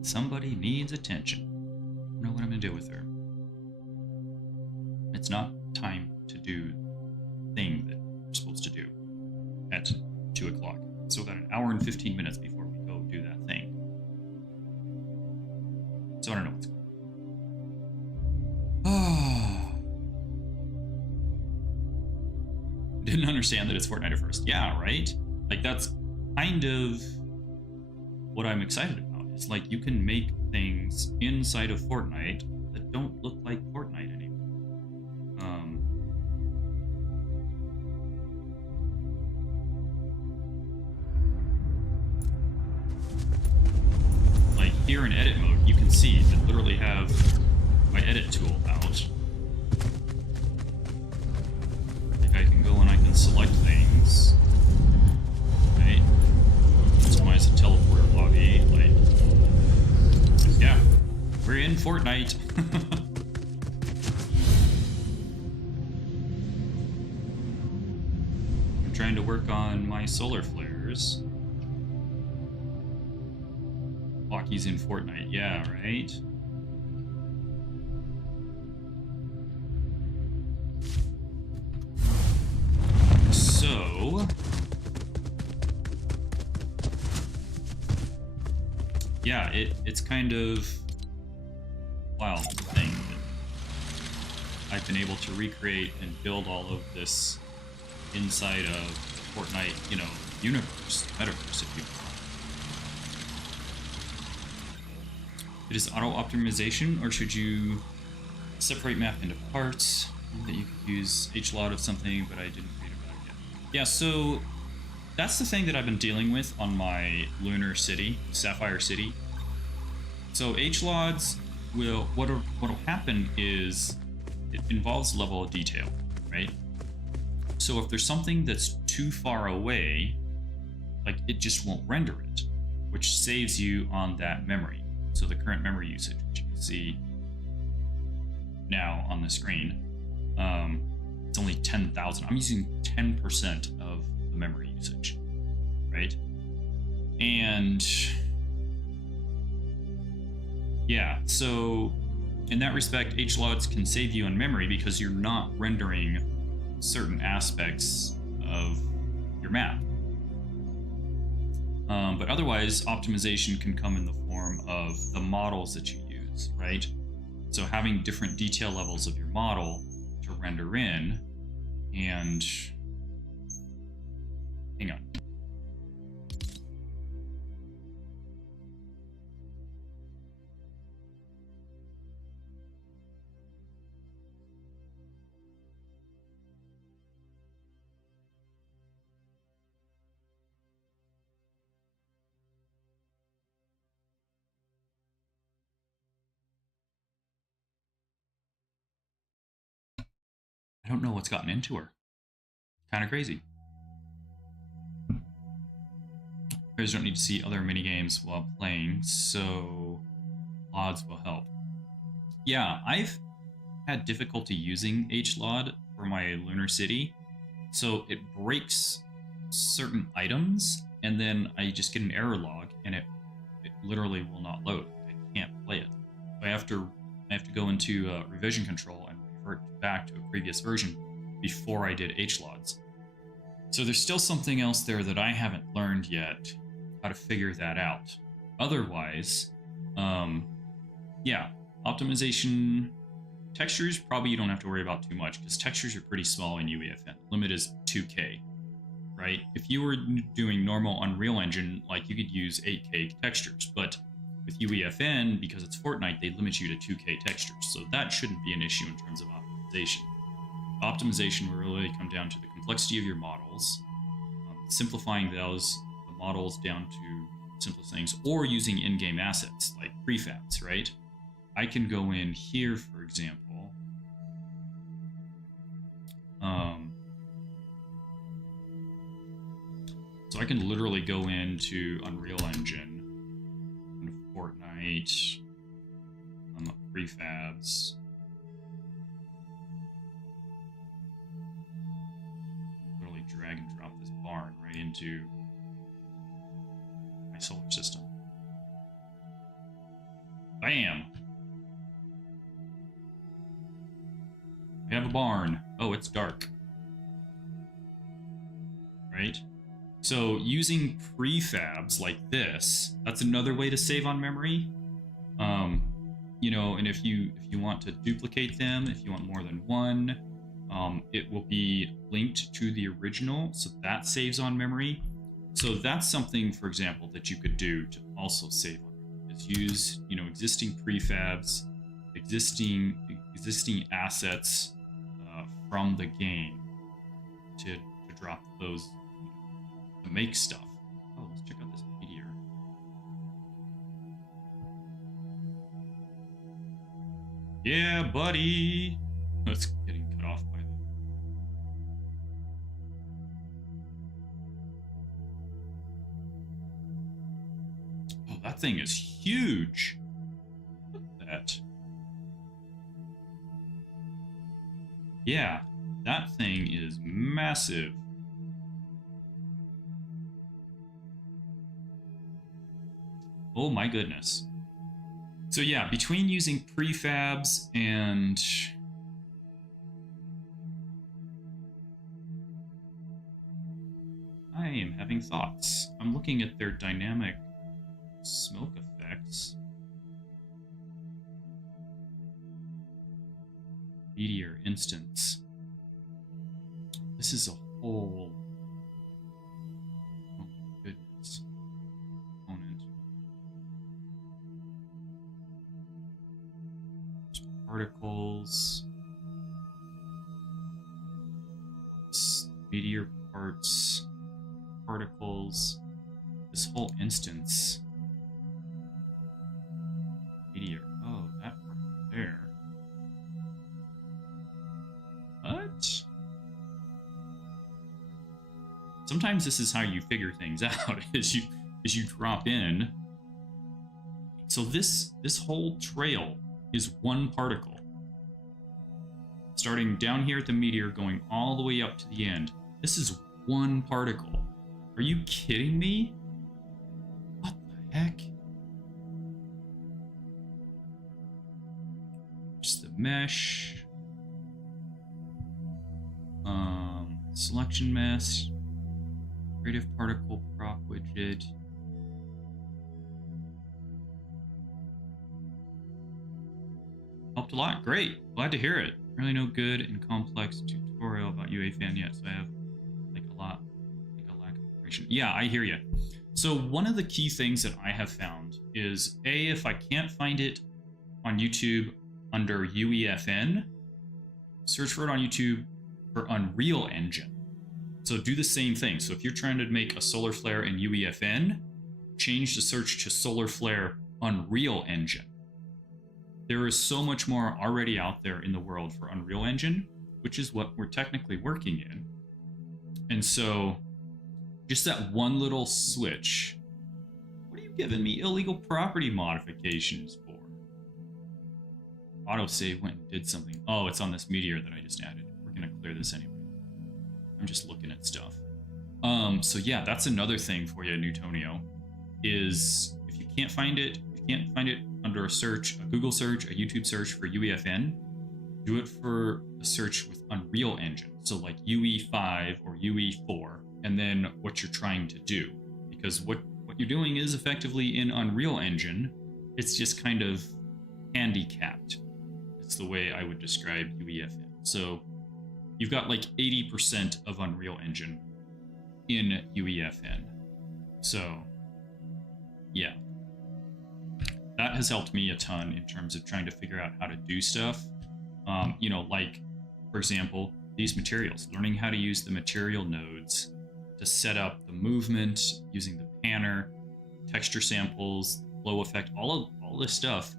Somebody needs attention. I don't know what I'm gonna do with her. It's not time to do the thing that we're supposed to do at 2 o'clock. So we've got an hour and 15 minutes before we go do that thing. So I don't know what's going on. Didn't understand that it's Fortnite at first. Yeah, right? Like, that's kind of what I'm excited about. It's like you can make things inside of Fortnite that don't look like Fortnite anymore. here in edit mode, you can see I literally have my edit tool out. Like I can go and I can select things. Right? Customize the teleporter lobby. Like, yeah, we're in Fortnite. I'm trying to work on my solar flares. Hockey's in Fortnite, yeah, right? So... yeah, it's kind of wild thing that I've been able to recreate and build all of this inside of Fortnite, you know, universe, metaverse, if you will. It is auto optimization, or should you separate map into parts that you could use HLOD of something, but I didn't read about it yet. Yeah, so that's the thing that I've been dealing with on my lunar city, Sapphire City. So HLODs will, what'll happen is it involves level of detail, right? So if there's something that's too far away, like it just won't render it, which saves you on that memory. So the current memory usage, which you can see now on the screen, it's only 10,000. I'm using 10% of the memory usage, right? And yeah, so in that respect, HLODs can save you on memory because you're not rendering certain aspects of your map. But otherwise, optimization can come in the form of the models that you use, right? So having different detail levels of your model to render in, and hang on. I don't know what's gotten into her. Kind of crazy. Players don't need to see other minigames while playing, so LODs will help. Yeah, I've had difficulty using HLOD for my lunar city, so it breaks certain items, and then I just get an error log, and it literally will not load. I can't play it. I have to go into revision control and revert back to a previous version before I did HLODs. So there's still something else there that I haven't learned yet, how to figure that out. Otherwise, yeah, optimization, textures, probably you don't have to worry about too much because textures are pretty small in UEFN. Limit is 2K, right? If you were doing normal Unreal Engine, like you could use 8K textures, but with UEFN, because it's Fortnite, they limit you to 2K textures, so that shouldn't be an issue in terms of optimization. Optimization will really come down to the complexity of your models, simplifying the models down to simple things, or using in-game assets like prefabs, right? I can go in here, for example, so I can literally go into Unreal Engine, Fortnite, prefabs, literally drag and drop this barn right into my solar system. Bam! We have a barn. Oh, it's dark. Right? So using prefabs like this, that's another way to save on memory. You know, and if you want to duplicate them, if you want more than one, it will be linked to the original, so that saves on memory. So that's something, for example, that you could do to also save on memory, is use, you know, existing prefabs, existing assets from the game to drop those, to make stuff. Oh, let's check out this meteor. Yeah, buddy. That's getting cut off by the. Oh, that thing is huge. Look at that. Yeah, that thing is massive. Oh my goodness. So yeah, between using prefabs and I am having thoughts. I'm looking at their dynamic smoke effects. Meteor instance. This is a whole. Oh my goodness. Component. Particles. Meteor parts. Particles. This whole instance. Meteor. Oh, that part there. What? Sometimes this is how you figure things out as you drop in. So this whole trail is one particle. Starting down here at the meteor, going all the way up to the end. This is one particle. Are you kidding me? What the heck? Just the mesh. Selection mesh. Creative particle prop widget. Helped a lot. Great. Glad to hear it. Really no good and complex tutorial about UAFN yet, so I have a lack of information. Yeah, I hear you. So one of the key things that I have found is if I can't find it on YouTube under UEFN, search for it on YouTube for Unreal Engine. So do the same thing. So if you're trying to make a solar flare in UEFN, change the search to solar flare Unreal Engine. There is so much more already out there in the world for Unreal Engine, which is what we're technically working in. And so just that one little switch. What are you giving me illegal property modifications for? Autosave went and did something. Oh, it's on this meteor that I just added. We're going to clear this anyway. I'm just looking at stuff. So yeah, that's another thing for you, Newtonio, is if you can't find it, under a search, a Google search, a YouTube search for UEFN, do it for a search with Unreal Engine. So like UE5 or UE4, and then what you're trying to do. Because what you're doing is effectively in Unreal Engine, it's just kind of handicapped. It's the way I would describe UEFN. So you've got like 80% of Unreal Engine in UEFN. So yeah. That has helped me a ton in terms of trying to figure out how to do stuff. Like, for example, these materials, learning how to use the material nodes to set up the movement using the panner, texture samples, flow effect, all this stuff.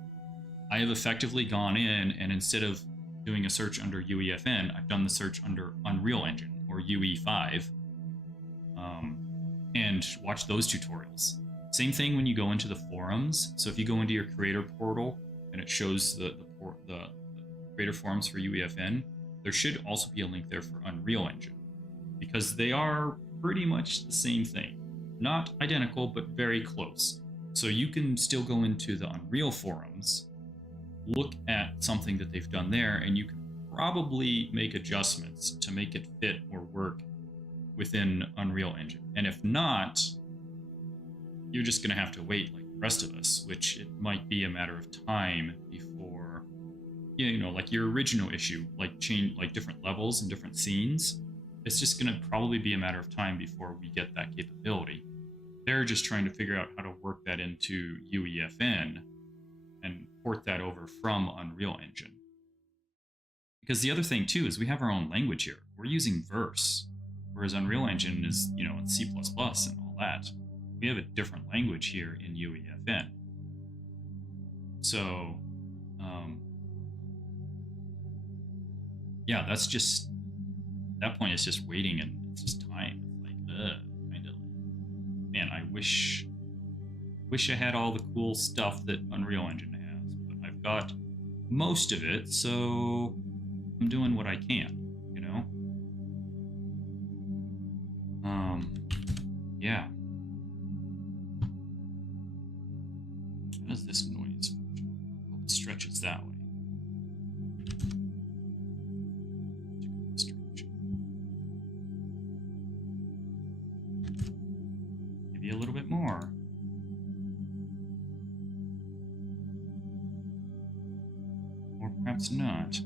I have effectively gone in and instead of doing a search under UEFN, I've done the search under Unreal Engine or UE5 and watch those tutorials. Same thing when you go into the forums. So if you go into your creator portal and it shows the creator forums for UEFN, there should also be a link there for Unreal Engine because they are pretty much the same thing. Not identical, but very close. So you can still go into the Unreal forums, look at something that they've done there, and you can probably make adjustments to make it fit or work within Unreal Engine. And if not, you're just going to have to wait like the rest of us, which it might be a matter of time before, like your original issue, like change, like different levels and different scenes. It's just going to probably be a matter of time before we get that capability. They're just trying to figure out how to work that into UEFN and port that over from Unreal Engine. Because the other thing too is we have our own language here. We're using Verse, whereas Unreal Engine is, in C++ and all that. We have a different language here in UEFN. So, yeah, that's just at that point. It's just waiting and it's just time. It's like, kind of. Man, I wish I had all the cool stuff that Unreal Engine has, but I've got most of it, so I'm doing what I can, you know? Yeah. How does this noise function? Oh, it stretches that way. This direction. Maybe a little bit more. Or perhaps not.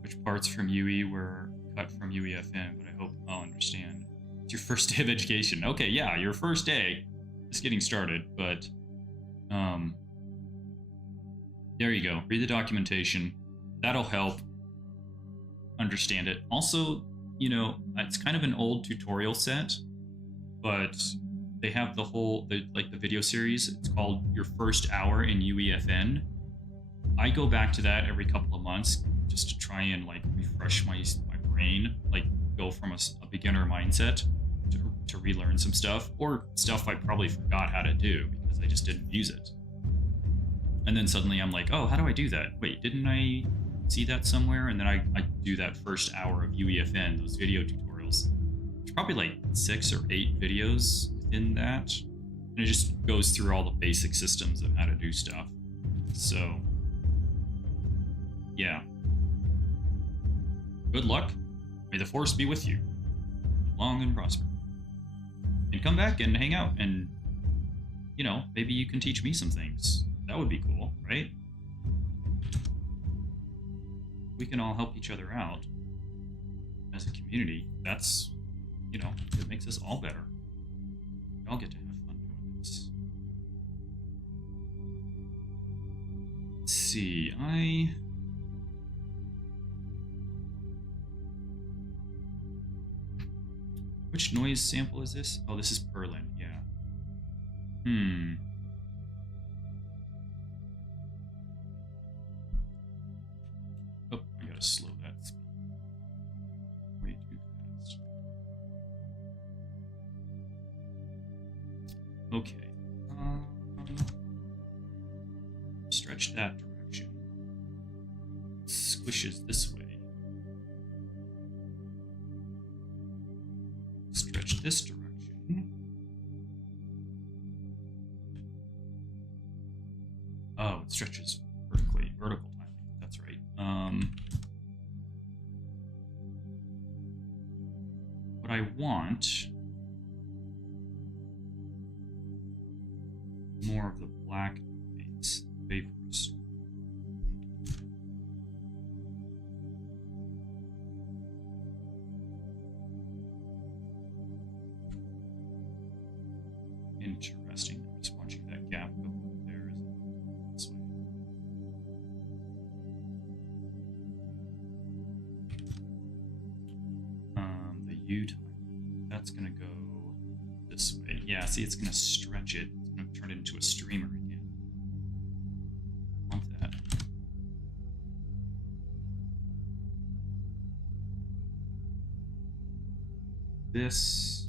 Which parts from UE were cut from UEFN, but I hope I'll understand. It's your first day of education. Okay, yeah, your first day. Just getting started, but there you go. Read the documentation. That'll help understand it. Also, you know, it's kind of an old tutorial set, but they have the video series. It's called Your First Hour in UEFN. I go back to that every couple of months just to try and like refresh my brain, like go from a beginner mindset to relearn some stuff, or stuff I probably forgot how to do because I just didn't use it. And then suddenly I'm like, oh, how do I do that? Wait, didn't I see that somewhere? And then I do that first hour of UEFN, those video tutorials. There's probably like 6 or 8 videos within that. And it just goes through all the basic systems of how to do stuff. So, yeah. Good luck. May the force be with you. Long and prosper. And come back and hang out and, you know, maybe you can teach me some things. That would be cool, right? We can all help each other out as a community. That's, you know, it makes us all better. We all get to have fun doing this. Let's see, which noise sample is this? Oh, this is Perlin, yeah. Oh, I gotta slow that speed. Way too fast. Okay. Stretch that direction. Squishes this way. Stretch this direction. Oh, it stretches vertical timing. That's right. What I want more of the black noise vapors. Interesting. I'm just watching that gap go up there this way. The U time. That's gonna go this way. Yeah, see, it's gonna stretch it. It's gonna turn it into a streamer again. I want that. This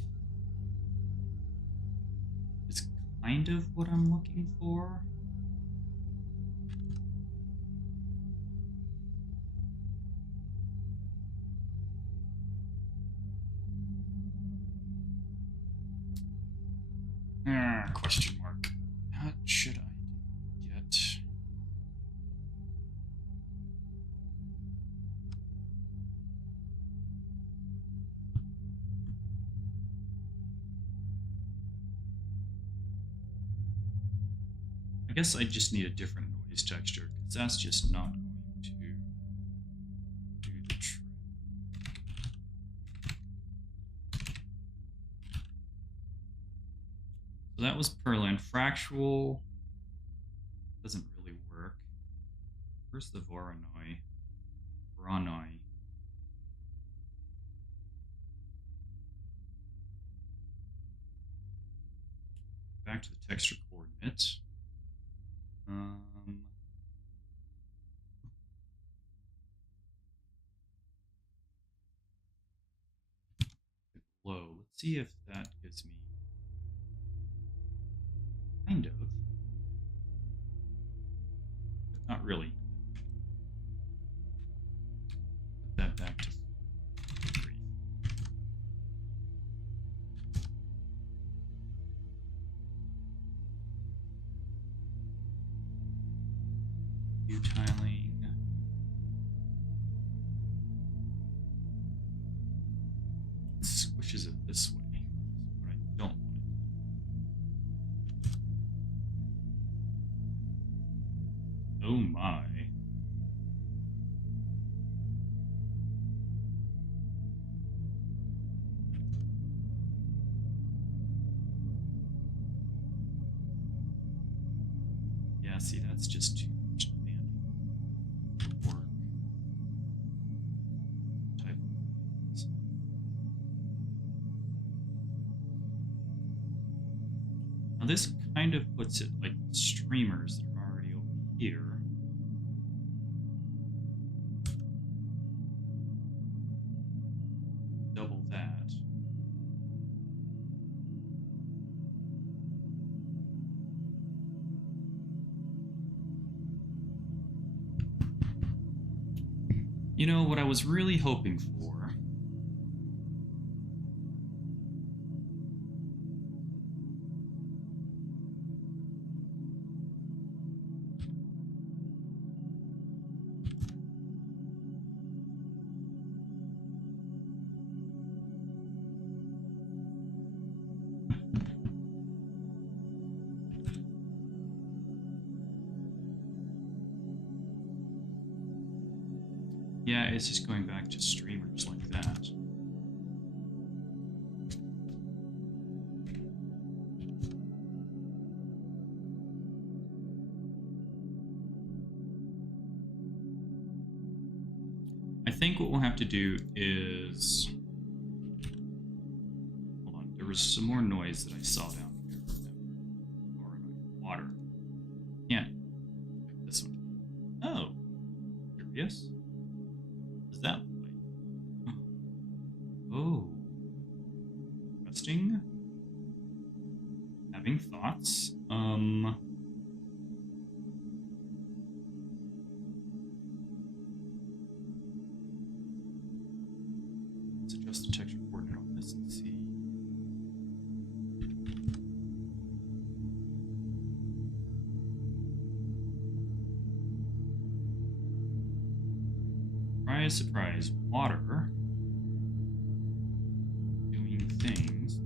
is kind of what I'm looking for. Question mark. What should I get? I guess I just need a different noise texture, because that's just not going to do the trick. So that was Perlin. Fractual doesn't really work. Where's the Voronoi? Voronoi. Back to the texture coordinates. see if that gives me kind of, but not really. Put that back to 3. View tiling. Squishes it this way, which is what I don't want it. Oh my. Yeah, see, that's just too much demanding for work. Type of things. Now this kind of puts it like the streamers that are already over here. Double that. You know, what I was really hoping for yeah, it's just going back to streamers like that. I think what we'll have to do is... Hold on, there was some more noise that I saw down here. Or water. Can't pick this one. Oh, curious. Does that look like? Oh, interesting. Having thoughts. Let's adjust the texture coordinate on this and see. Surprise, surprise, water doing things.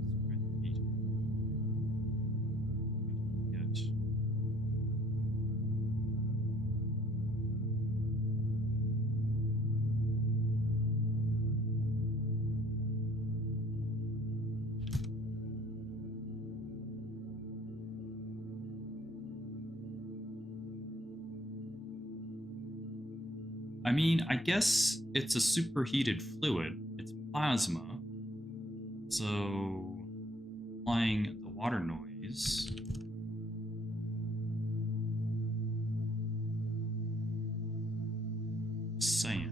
I mean, I guess it's a superheated fluid. It's plasma. So, applying the water noise. Just saying.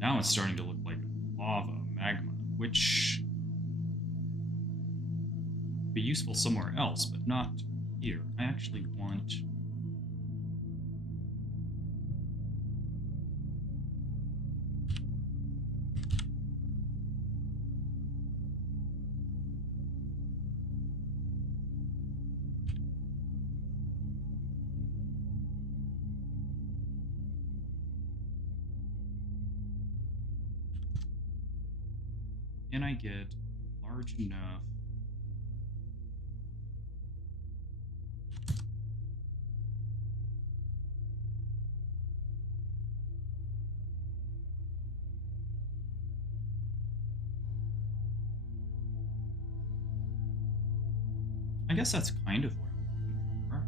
Now it's starting to look like lava, magma, which would be useful somewhere else, but not here. I actually want... Can I get large enough? I guess that's kind of what I'm looking for.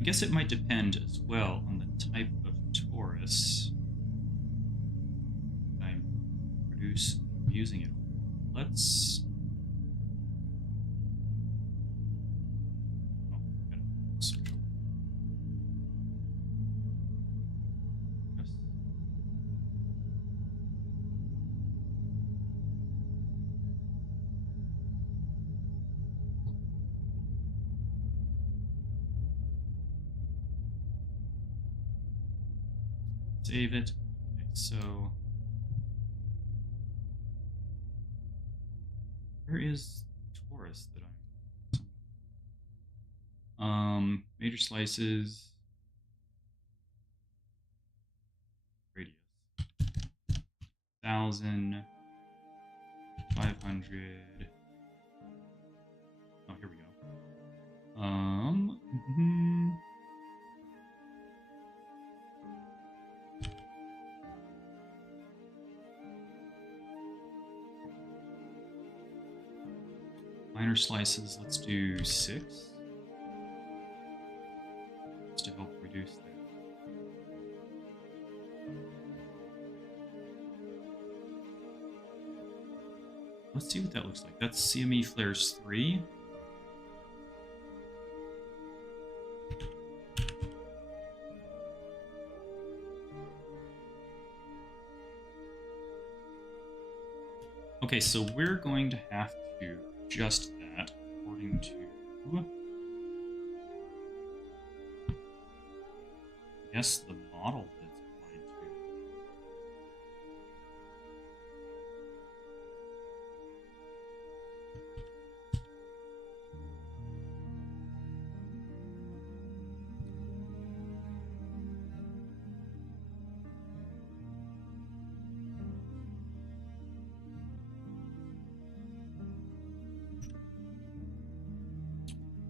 I guess it might depend as well on the type of Taurus I produce and using it. Let's. Oh, gotta switch over. Yes. Save it. Okay, so where is Taurus that I'm? Major slices, radius, 1,000, 500. Oh, here we go. Minor slices, let's do 6. Just to help reduce that. Let's see what that looks like. That's CME flares 3. Okay, so we're going to have to adjust that according to, I guess, the model that's applied to.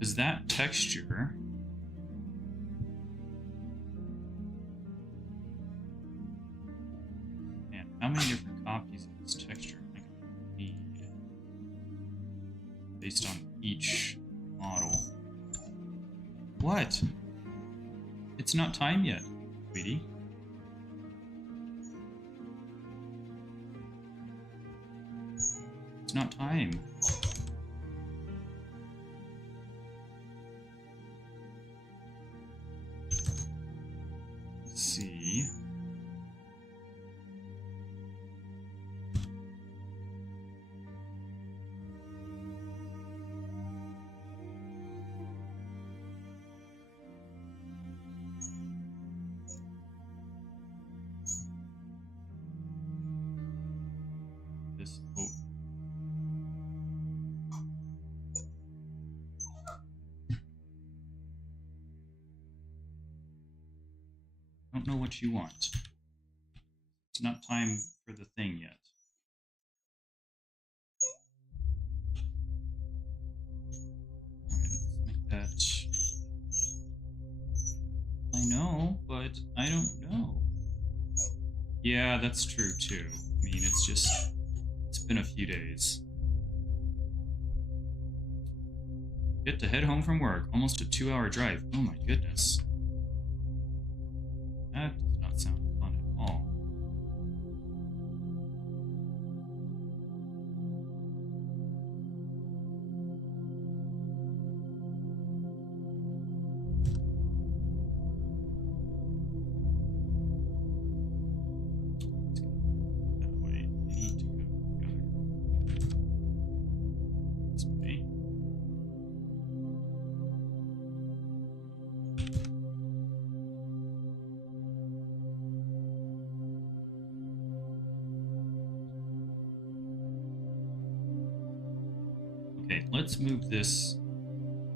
Is that texture? Man, how many different copies of this texture am I going to need based on each model? What? It's not time yet, sweetie. It's not time. Let's see. This. Oh. I don't know what you want. It's not time for the thing yet. Alright, let's make that. I know, but I don't know. Yeah, that's true too. I mean, it's been a few days. Get to head home from work. Almost a 2-hour drive. Oh my goodness. That does not sound fun at all. Let's go that way. I need to go the other this way. Okay, let's move this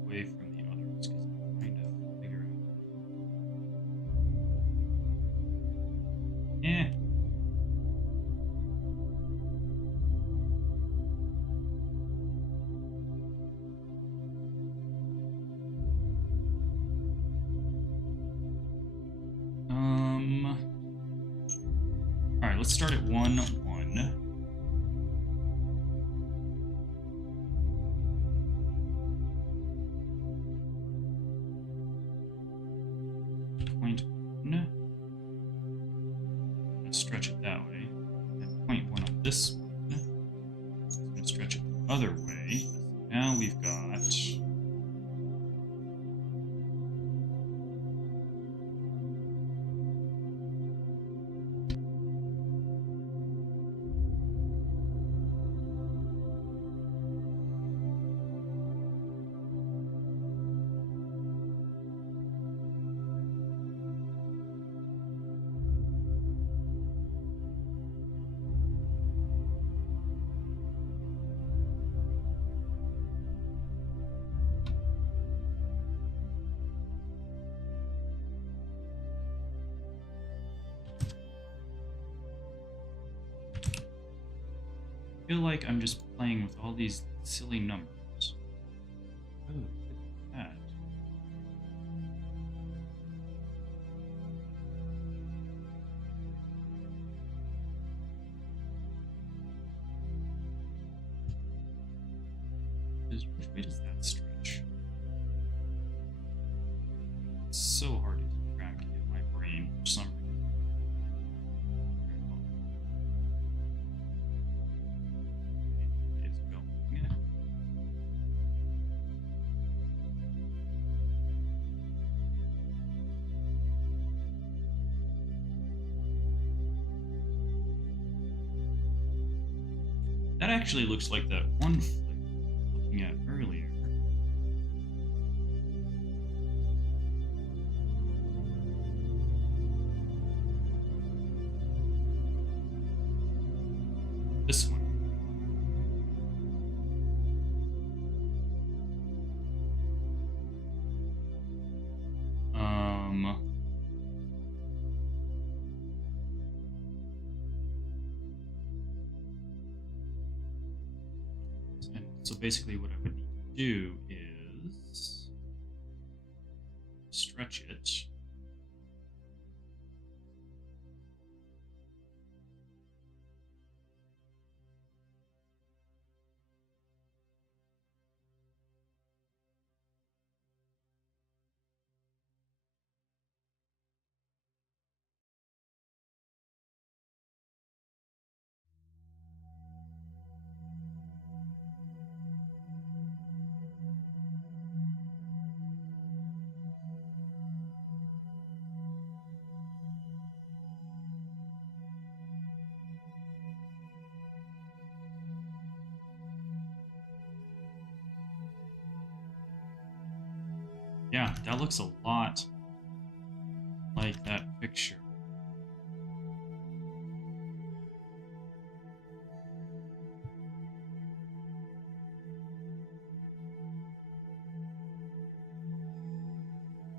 away from the others because I'm trying to figure out. Eh. All right, let's start at 1, 1. this one. I'm going to stretch it the other way. Now we've got... I feel like I'm just playing with all these silly numbers. Oh, look at that. Which way does that stretch? It's so hard to keep track in my brain for some reason. It's going. That actually looks like that one flare we were looking at earlier. This one. And so basically what I would need to do is stretch it. Yeah, that looks a lot like that picture.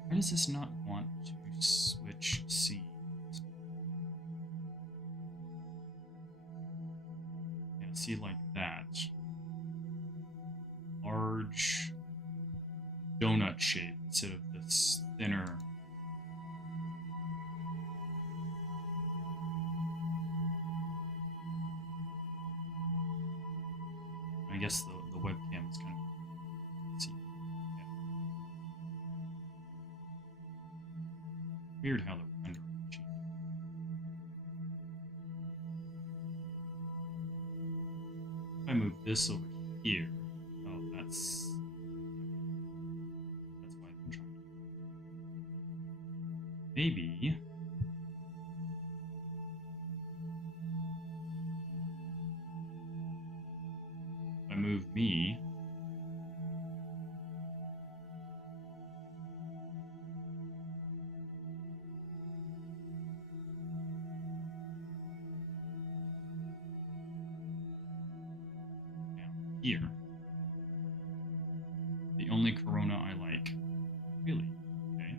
Why does this not want to switch scenes? Yeah, see, like that. Large donut shape instead of this thinner. I guess the webcam is kind of see. Yeah. Weird how the rendering changed. If I move this over here, oh, that's why I'm trying to. Maybe. If I move me. Down here. The only Corona I like. Really? Okay.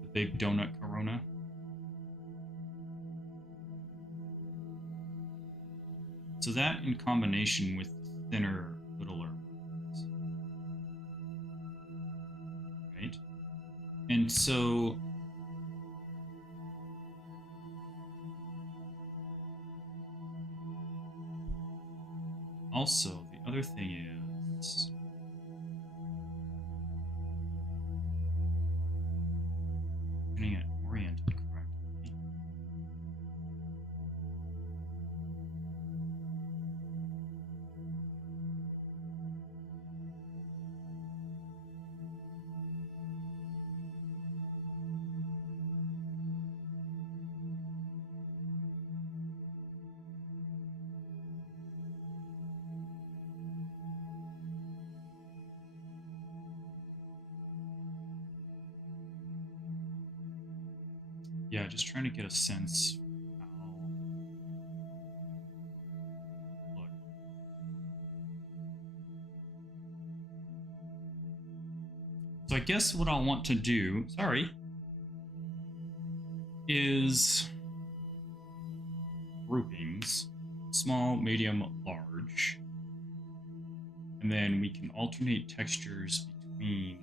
The big donut Corona. So that in combination with the thinner, littler ones. Right? And so also the other thing is getting it oriented correctly. Yeah, just trying to get a sense how. Look. So I guess what I'll want to do, is groupings, small, medium, large. And then we can alternate textures between.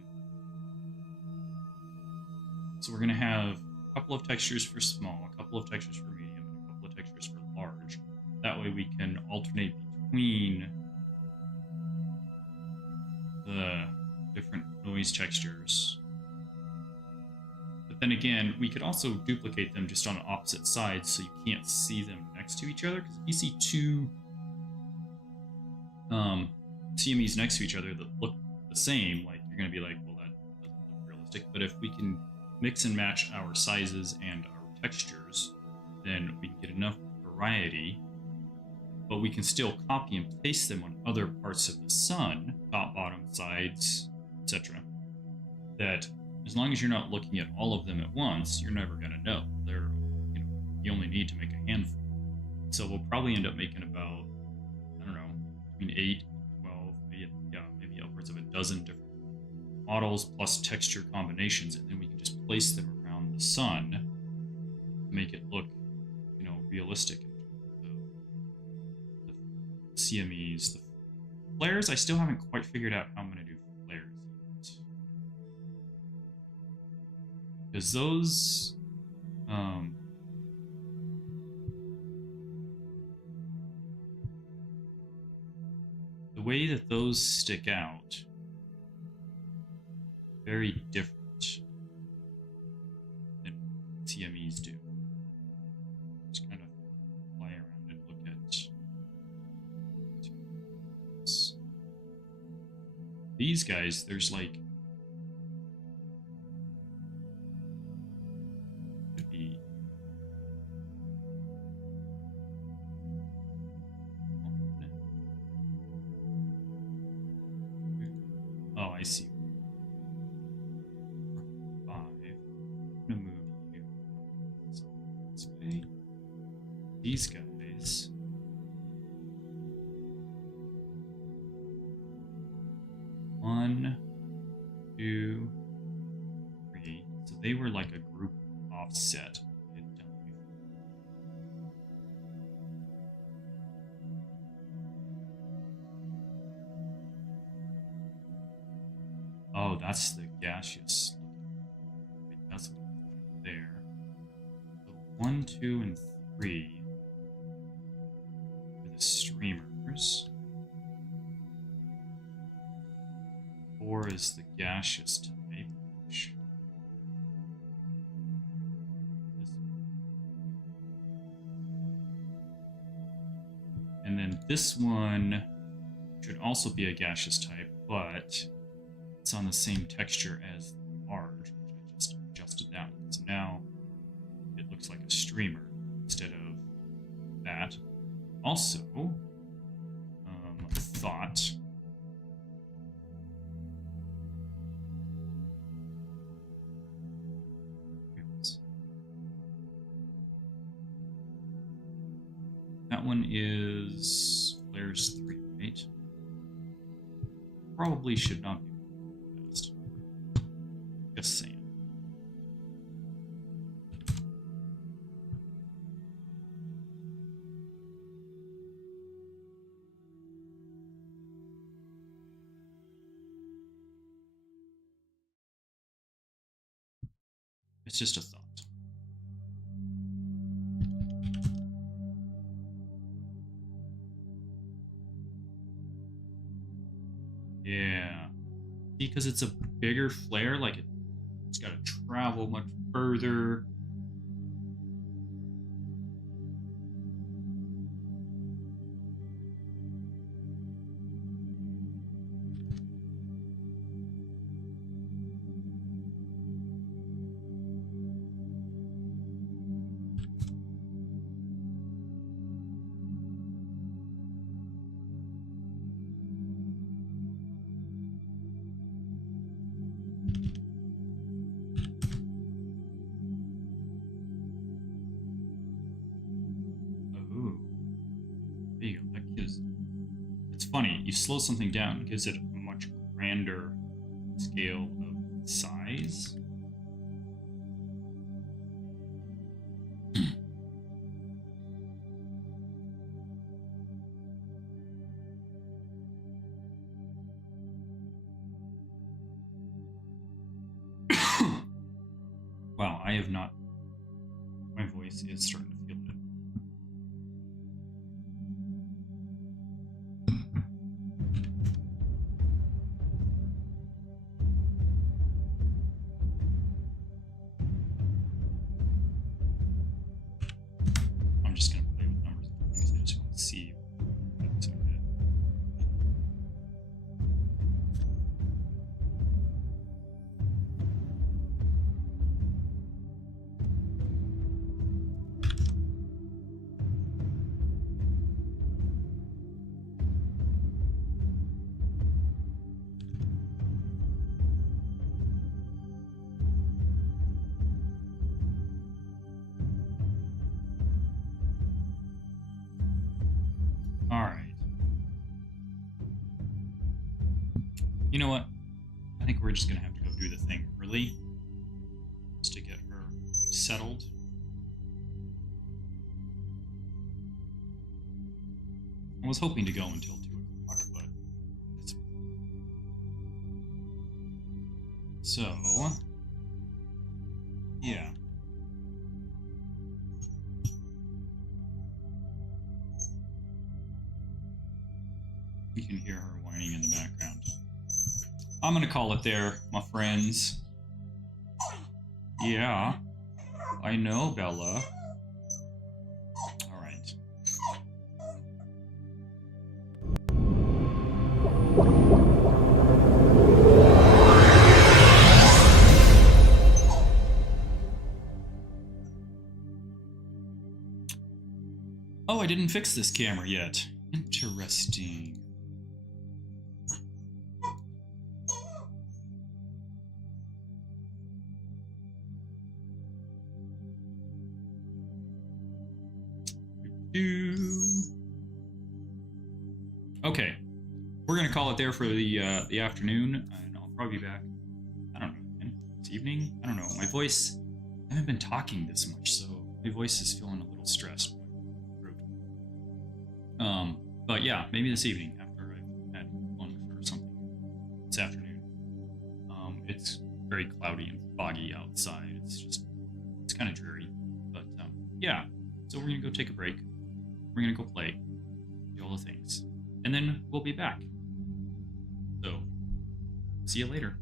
So we're going to have a couple of textures for small, a couple of textures for medium, and a couple of textures for large. That way we can alternate between the different noise textures. But then again, we could also duplicate them just on opposite sides so you can't see them next to each other. Because if you see two CMEs next to each other that look the same, like you're going to be like, well, that doesn't look realistic. But if we can mix and match our sizes and our textures, then we can get enough variety, but we can still copy and paste them on other parts of the sun, top, bottom, sides, etc. That as long as you're not looking at all of them at once, you're never going to know. They're, you only need to make a handful. So we'll probably end up making about, I don't know, between 8, 12, maybe upwards of a dozen different models plus texture combinations, and then we can just place them around the sun to make it look, realistic. The CMEs, the flares, I still haven't quite figured out how I'm going to do flares yet. Because those, the way that those stick out, very different than CMEs do. Just kind of fly around and look at these guys. There's like could be oh, I see. 5. I'm gonna move you this way. These guys. One, 2, 3. So they were like a group offset. Oh, that's the gaseous. That's what I'm doing there. So 1, 2, and 3 are the streamers. 4 is the gaseous type. And then this one should also be a gaseous type, but it's on the same texture as large, which I just adjusted that one. So now it looks like a streamer instead of that. Also, thought. That one is flares 3, right? Probably should not be fast. Just saying. It's just a thought. Yeah. Because it's a bigger flare, like it's got to travel much further. funny. You slow something down, gives it a much grander scale of size. Wow, I have not. My voice is starting to feel it. I'm just gonna play with numbers because I just want to see if it's okay. All right. You know what? I think we're just gonna have to go do the thing early, just to get her settled. I was hoping to go until 2 o'clock, but it's... So, yeah. You can hear her whining in the background. I'm gonna call it there, my friends. Yeah, I know, Bella. All right. Oh, I didn't fix this camera yet. Interesting. Okay, we're gonna call it there for the afternoon, and I'll probably be back. I don't know, man. It's evening. I don't know. My voice. I haven't been talking this much, so my voice is feeling a little stressed. But yeah, maybe this evening after I've had lunch or something. This afternoon. It's very cloudy and foggy outside. It's kind of dreary. But yeah, so we're gonna go take a break. We're gonna go play, do all the things, and then we'll be back. So, see you later.